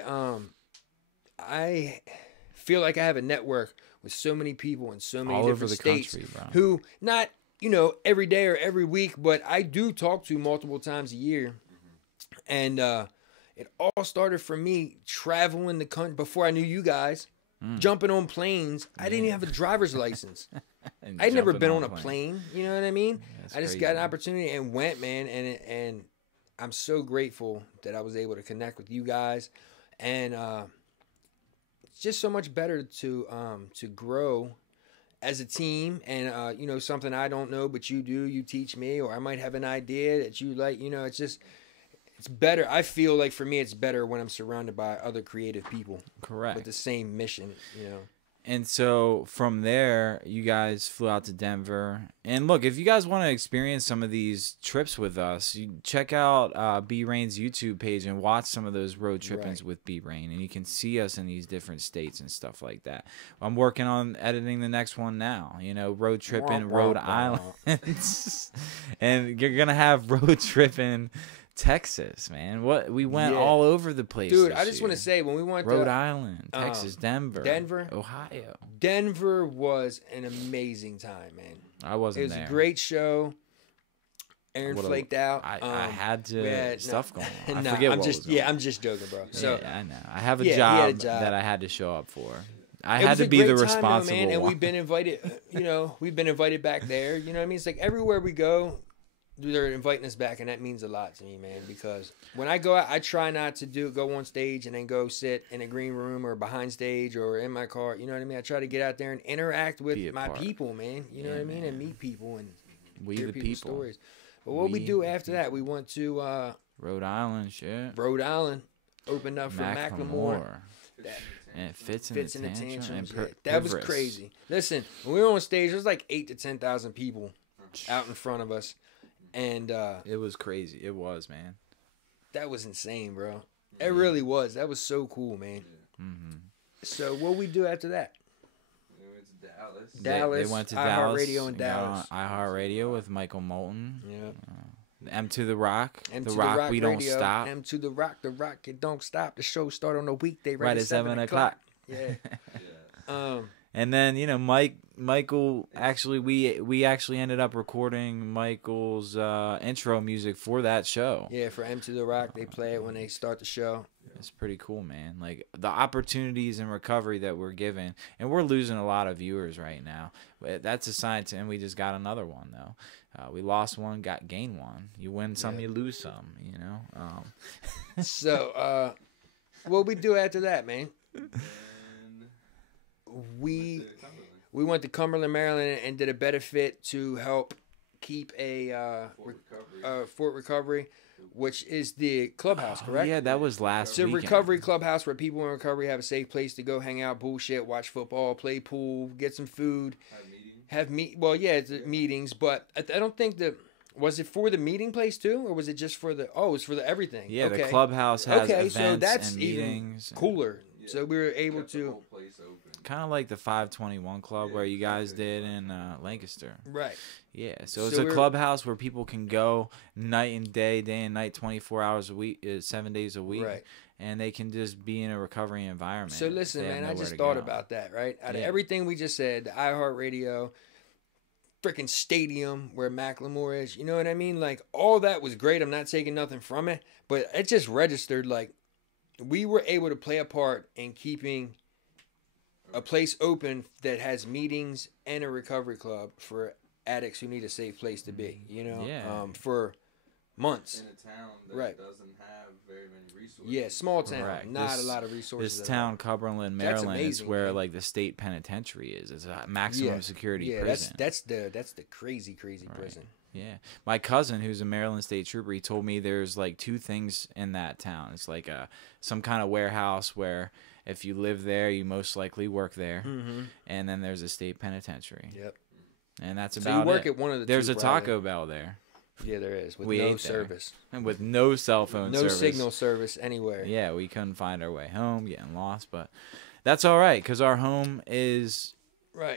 feel like I have a network with so many people in so many All over different the states country, bro. who not, you know, every day or every week, but I do talk to multiple times a year. And it all started for me traveling the country before I knew you guys, jumping on planes. I didn't even have a driver's license. I'd never been on a plane. You know what I mean? I just got an opportunity and went, man. And I'm so grateful that I was able to connect with you guys. And it's just so much better to grow as a team. And, you know, something I don't know, but you do, you teach me, or I might have an idea that you like, you know, it's just, it's better. I feel like for me, it's better when I'm surrounded by other creative people. Correct. With the same mission, you know. And so from there, you guys flew out to Denver. And look, if you guys want to experience some of these trips with us, you check out B Rain's YouTube page and watch some of those road trippings with B Rain. And you can see us in these different states and stuff like that. I'm working on editing the next one now, you know, road tripping Rhode Island. And you're going to have road tripping Texas, man. What we went all over the place, dude. I just want to say when we went Rhode to Island, Texas, Denver, Ohio. Denver was an amazing time, man. I wasn't there. It was a great show. Aaron flaked out. I had stuff going on. I forget I'm what just was I'm just joking, bro. So yeah, I know. I have a job that I had to show up for. I had to be the responsible man. And one. we've been invited. You know, we've been invited back there. You know what I mean? It's like everywhere we go, they're inviting us back, and that means a lot to me, man, because when I go out, I try not to go on stage and then go sit in a green room or behind stage or in my car. You know what I mean? I try to get out there and interact with my people, man. You know what I mean? And meet people and hear people's stories. But what we do after that, we went to Rhode Island, shit. Rhode Island opened up for Macklemore. And it fits in the tantrum. That was crazy. Listen, when we were on stage, there was like 8,000 to 10,000 people out in front of us. And it was crazy. It was, man. That was insane, bro. It really was. That was so cool, man. So what we do after that? We went to Dallas. They went to Dallas. iHeartRadio in Dallas. iHeartRadio with Michael Moulton. Yeah. M to the Rock. M the to Rock, the Rock we Radio. don't stop. M to the Rock, it don't stop. The show start on a weekday right at 7 o'clock. Yeah. And then, you know, Michael, actually, we actually ended up recording Michael's intro music for that show. Yeah, for M to the Rock, they play it when they start the show. It's pretty cool, man. Like, the opportunities in recovery that we're given, and we're losing a lot of viewers right now. That's a sign and we just got another one, though. We lost one, gained one. You win some, you lose some, you know? So, what we do after that, man? We went to Cumberland, Maryland, and did a benefit to help keep a Fort Recovery, which is the clubhouse, correct? Yeah, that was last weekend. It's a recovery clubhouse where people in recovery have a safe place to go hang out, bullshit, watch football, play pool, get some food. Well, yeah, it's meetings, but I don't think was it for the meeting place too, or was it just for the? Oh, it's for the everything. Yeah, the clubhouse has events so that's and meetings. Even cooler. Yeah. So we were able to kind of like the 521 Club where you guys did in Lancaster. Right. Yeah. So it's a clubhouse where people can go night and day and night, 24 hours a week, 7 days a week. Right. And they can just be in a recovery environment. So listen, man, I just thought about that, right? Out of everything we just said, the iHeartRadio, freaking stadium where Macklemore is, you know what I mean? Like, all that was great. I'm not taking nothing from it, but it just registered like we were able to play a part in keeping a place open that has meetings and a recovery club for addicts who need a safe place to be, you know, for months. In a town that doesn't have very many resources. Yeah, small town. Correct. Not a lot of resources. This town, Cumberland, Maryland, amazing, is where man. like the state penitentiary is. It's a maximum security prison. That's the crazy prison. Yeah. My cousin, who's a Maryland State Trooper, he told me there's like two things in that town. It's like some kind of warehouse where if you live there, you most likely work there. And then there's a state penitentiary. Yep. And that's so about you work it. at one of the There's two, a Taco Bell there. Yeah, there is. With we no ate service. There. And with no cell phone service. No signal service anywhere. Yeah, we couldn't find our way home, getting lost. But that's all right, because our home is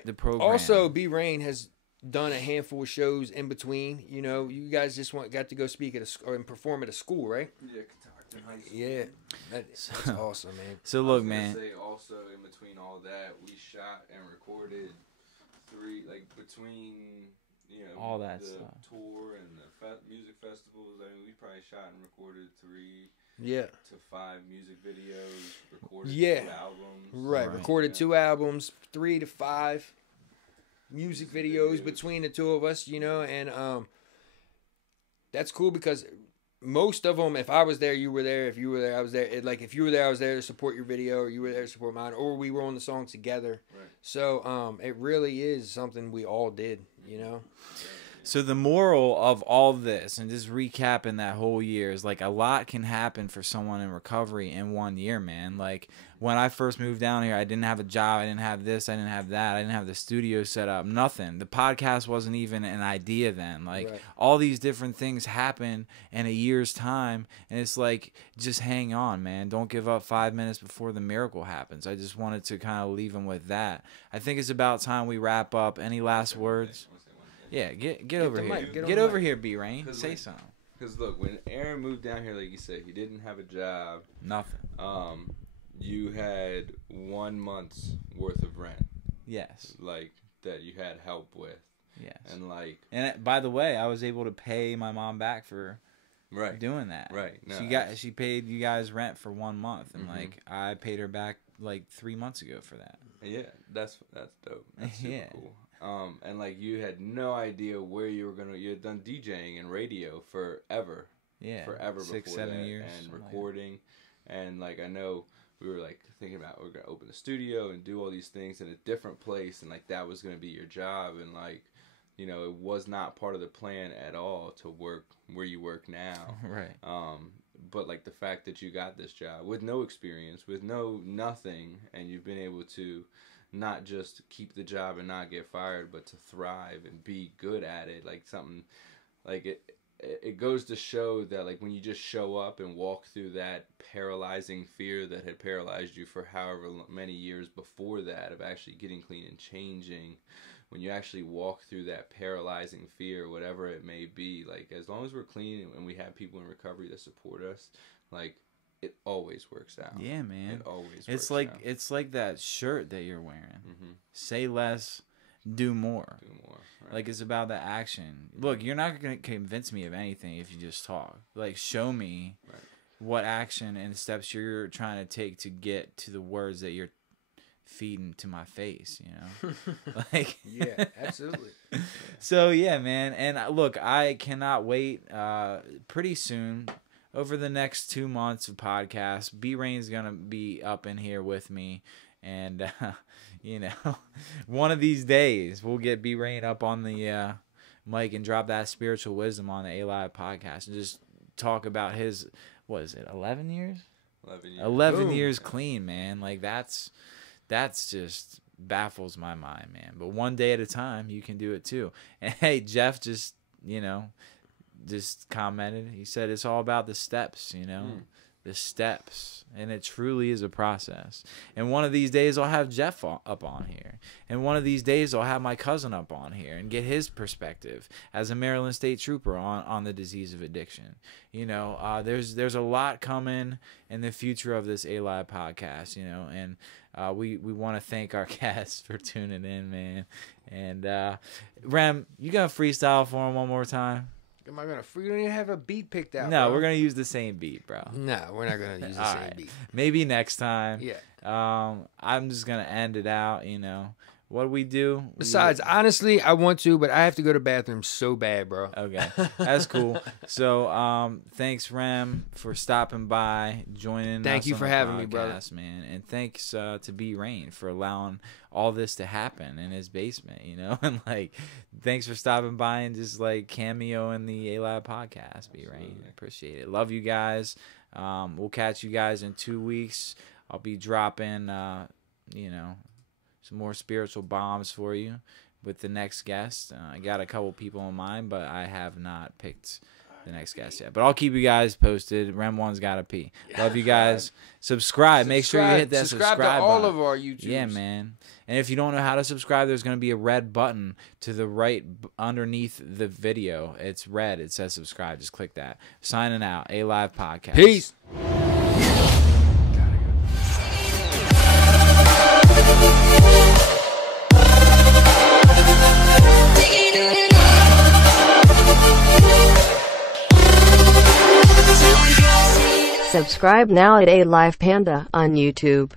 the program. Also, B Rain has done a handful of shows in between. You know, you guys just got to go speak at and perform at a school, right? Yeah, Catoctin High School. Yeah, that's awesome, man. So look, man. Say also in between all that, we shot and recorded between all that the stuff, tour and the music festivals. I mean, we probably shot and recorded 3 to 5 music videos, recorded 2 albums. Right, recorded 2 albums, 3 to 5 music videos between the two of us, you know, and that's cool because most of them, if I was there, you were there. If you were there, I was there. If you were there, I was there to support your video, or you were there to support mine, or we were on the song together. Right. So it really is something we all did, you know. So the moral of all this, and just recapping that whole year, is like a lot can happen for someone in recovery in 1 year, man. Like when I first moved down here, I didn't have a job, I didn't have this, I didn't have that, I didn't have the studio set up, nothing. The podcast wasn't even an idea then. Like all these different things happen in a year's time, and it's like, just hang on, man. Don't give up 5 minutes before the miracle happens. I just wanted to kind of leave them with that. I think it's about time we wrap up. Any last words? Yeah, get over here. Get over here, B Rain. Say something. Because look, when Aaron moved down here, like you said, he didn't have a job. Nothing. You had 1 month's worth of rent. Yes. Like that you had help with. Yes. And by the way, I was able to pay my mom back for doing that. Right. No, she paid you guys rent for 1 month, and like I paid her back like 3 months ago for that. Yeah, that's dope. That's super cool. And like you had no idea where you were you had done DJing and radio forever. Yeah. Forever 6, 7 years. And recording. And like I know we were like thinking about we're gonna open a studio and do all these things in a different place, and like that was gonna be your job, and like, you know, it was not part of the plan at all to work where you work now. Right. But like the fact that you got this job with no experience, with nothing, and you've been able to not just keep the job and not get fired, but to thrive and be good at it, like something like it goes to show that like when you just show up and walk through that paralyzing fear that had paralyzed you for however many years before that of actually getting clean and changing, when you actually walk through that paralyzing fear, whatever it may be, like as long as we're clean and we have people in recovery that support us, like it always works out. Yeah, man. It always it's works like out. It's like that shirt that you're wearing. Say less, do more. Do more. Right. Like it's about the action. Look, you're not gonna convince me of anything if you just talk. Like show me what action and steps you're trying to take to get to the words that you're feeding to my face, you know. Like yeah, absolutely. So yeah, man. And look, I cannot wait. Pretty soon, over the next 2 months of podcasts, B Rain's gonna be up in here with me, and you know, one of these days we'll get B Rain up on the mic and drop that spiritual wisdom on the A.live podcast and just talk about his, what is it, 11 years? 11 years. 11 years clean, man. Like that's just baffles my mind, man. But one day at a time, you can do it too. And hey, Jeff just, you know, just commented. He said it's all about the steps, you know, the steps. And it truly is a process. And one of these days I'll have Jeff up on here. And one of these days I'll have my cousin up on here and get his perspective as a Maryland State Trooper on the disease of addiction. You know, there's a lot coming in the future of this A.live podcast, you know, and we want to thank our guests for tuning in, man. And Rem, you gonna freestyle for him one more time? Am I gonna? We don't even have a beat picked out. No, bro. we're gonna use the same beat, bro. No, we're not gonna use the same beat. Maybe next time. Yeah. I'm just gonna end it out. You know what do we do? Besides, honestly, I want to, but I have to go to the bathroom so bad, bro. Okay, that's cool. So, thanks, Rem, for stopping by, joining. Thank you for having me, podcast, brother. Man, and thanks to B Rain for allowing all this to happen in his basement. You know, and like, thanks for stopping by and just like cameo in the A.live podcast, B Rain. Appreciate it. Love you guys. We'll catch you guys in 2 weeks. I'll be dropping, you know, some more spiritual bombs for you with the next guest. I got a couple people in mind, but I have not picked the next guest yet. But I'll keep you guys posted. Rem One's gotta pee. Love you guys. Subscribe. Make sure you hit that subscribe to all button. of our YouTubes. Yeah, man. And if you don't know how to subscribe, there's going to be a red button to the right underneath the video. It's red. It says subscribe. Just click that. Signing out. A.live Podcast. Peace. Subscribe now at A.live Panda on YouTube.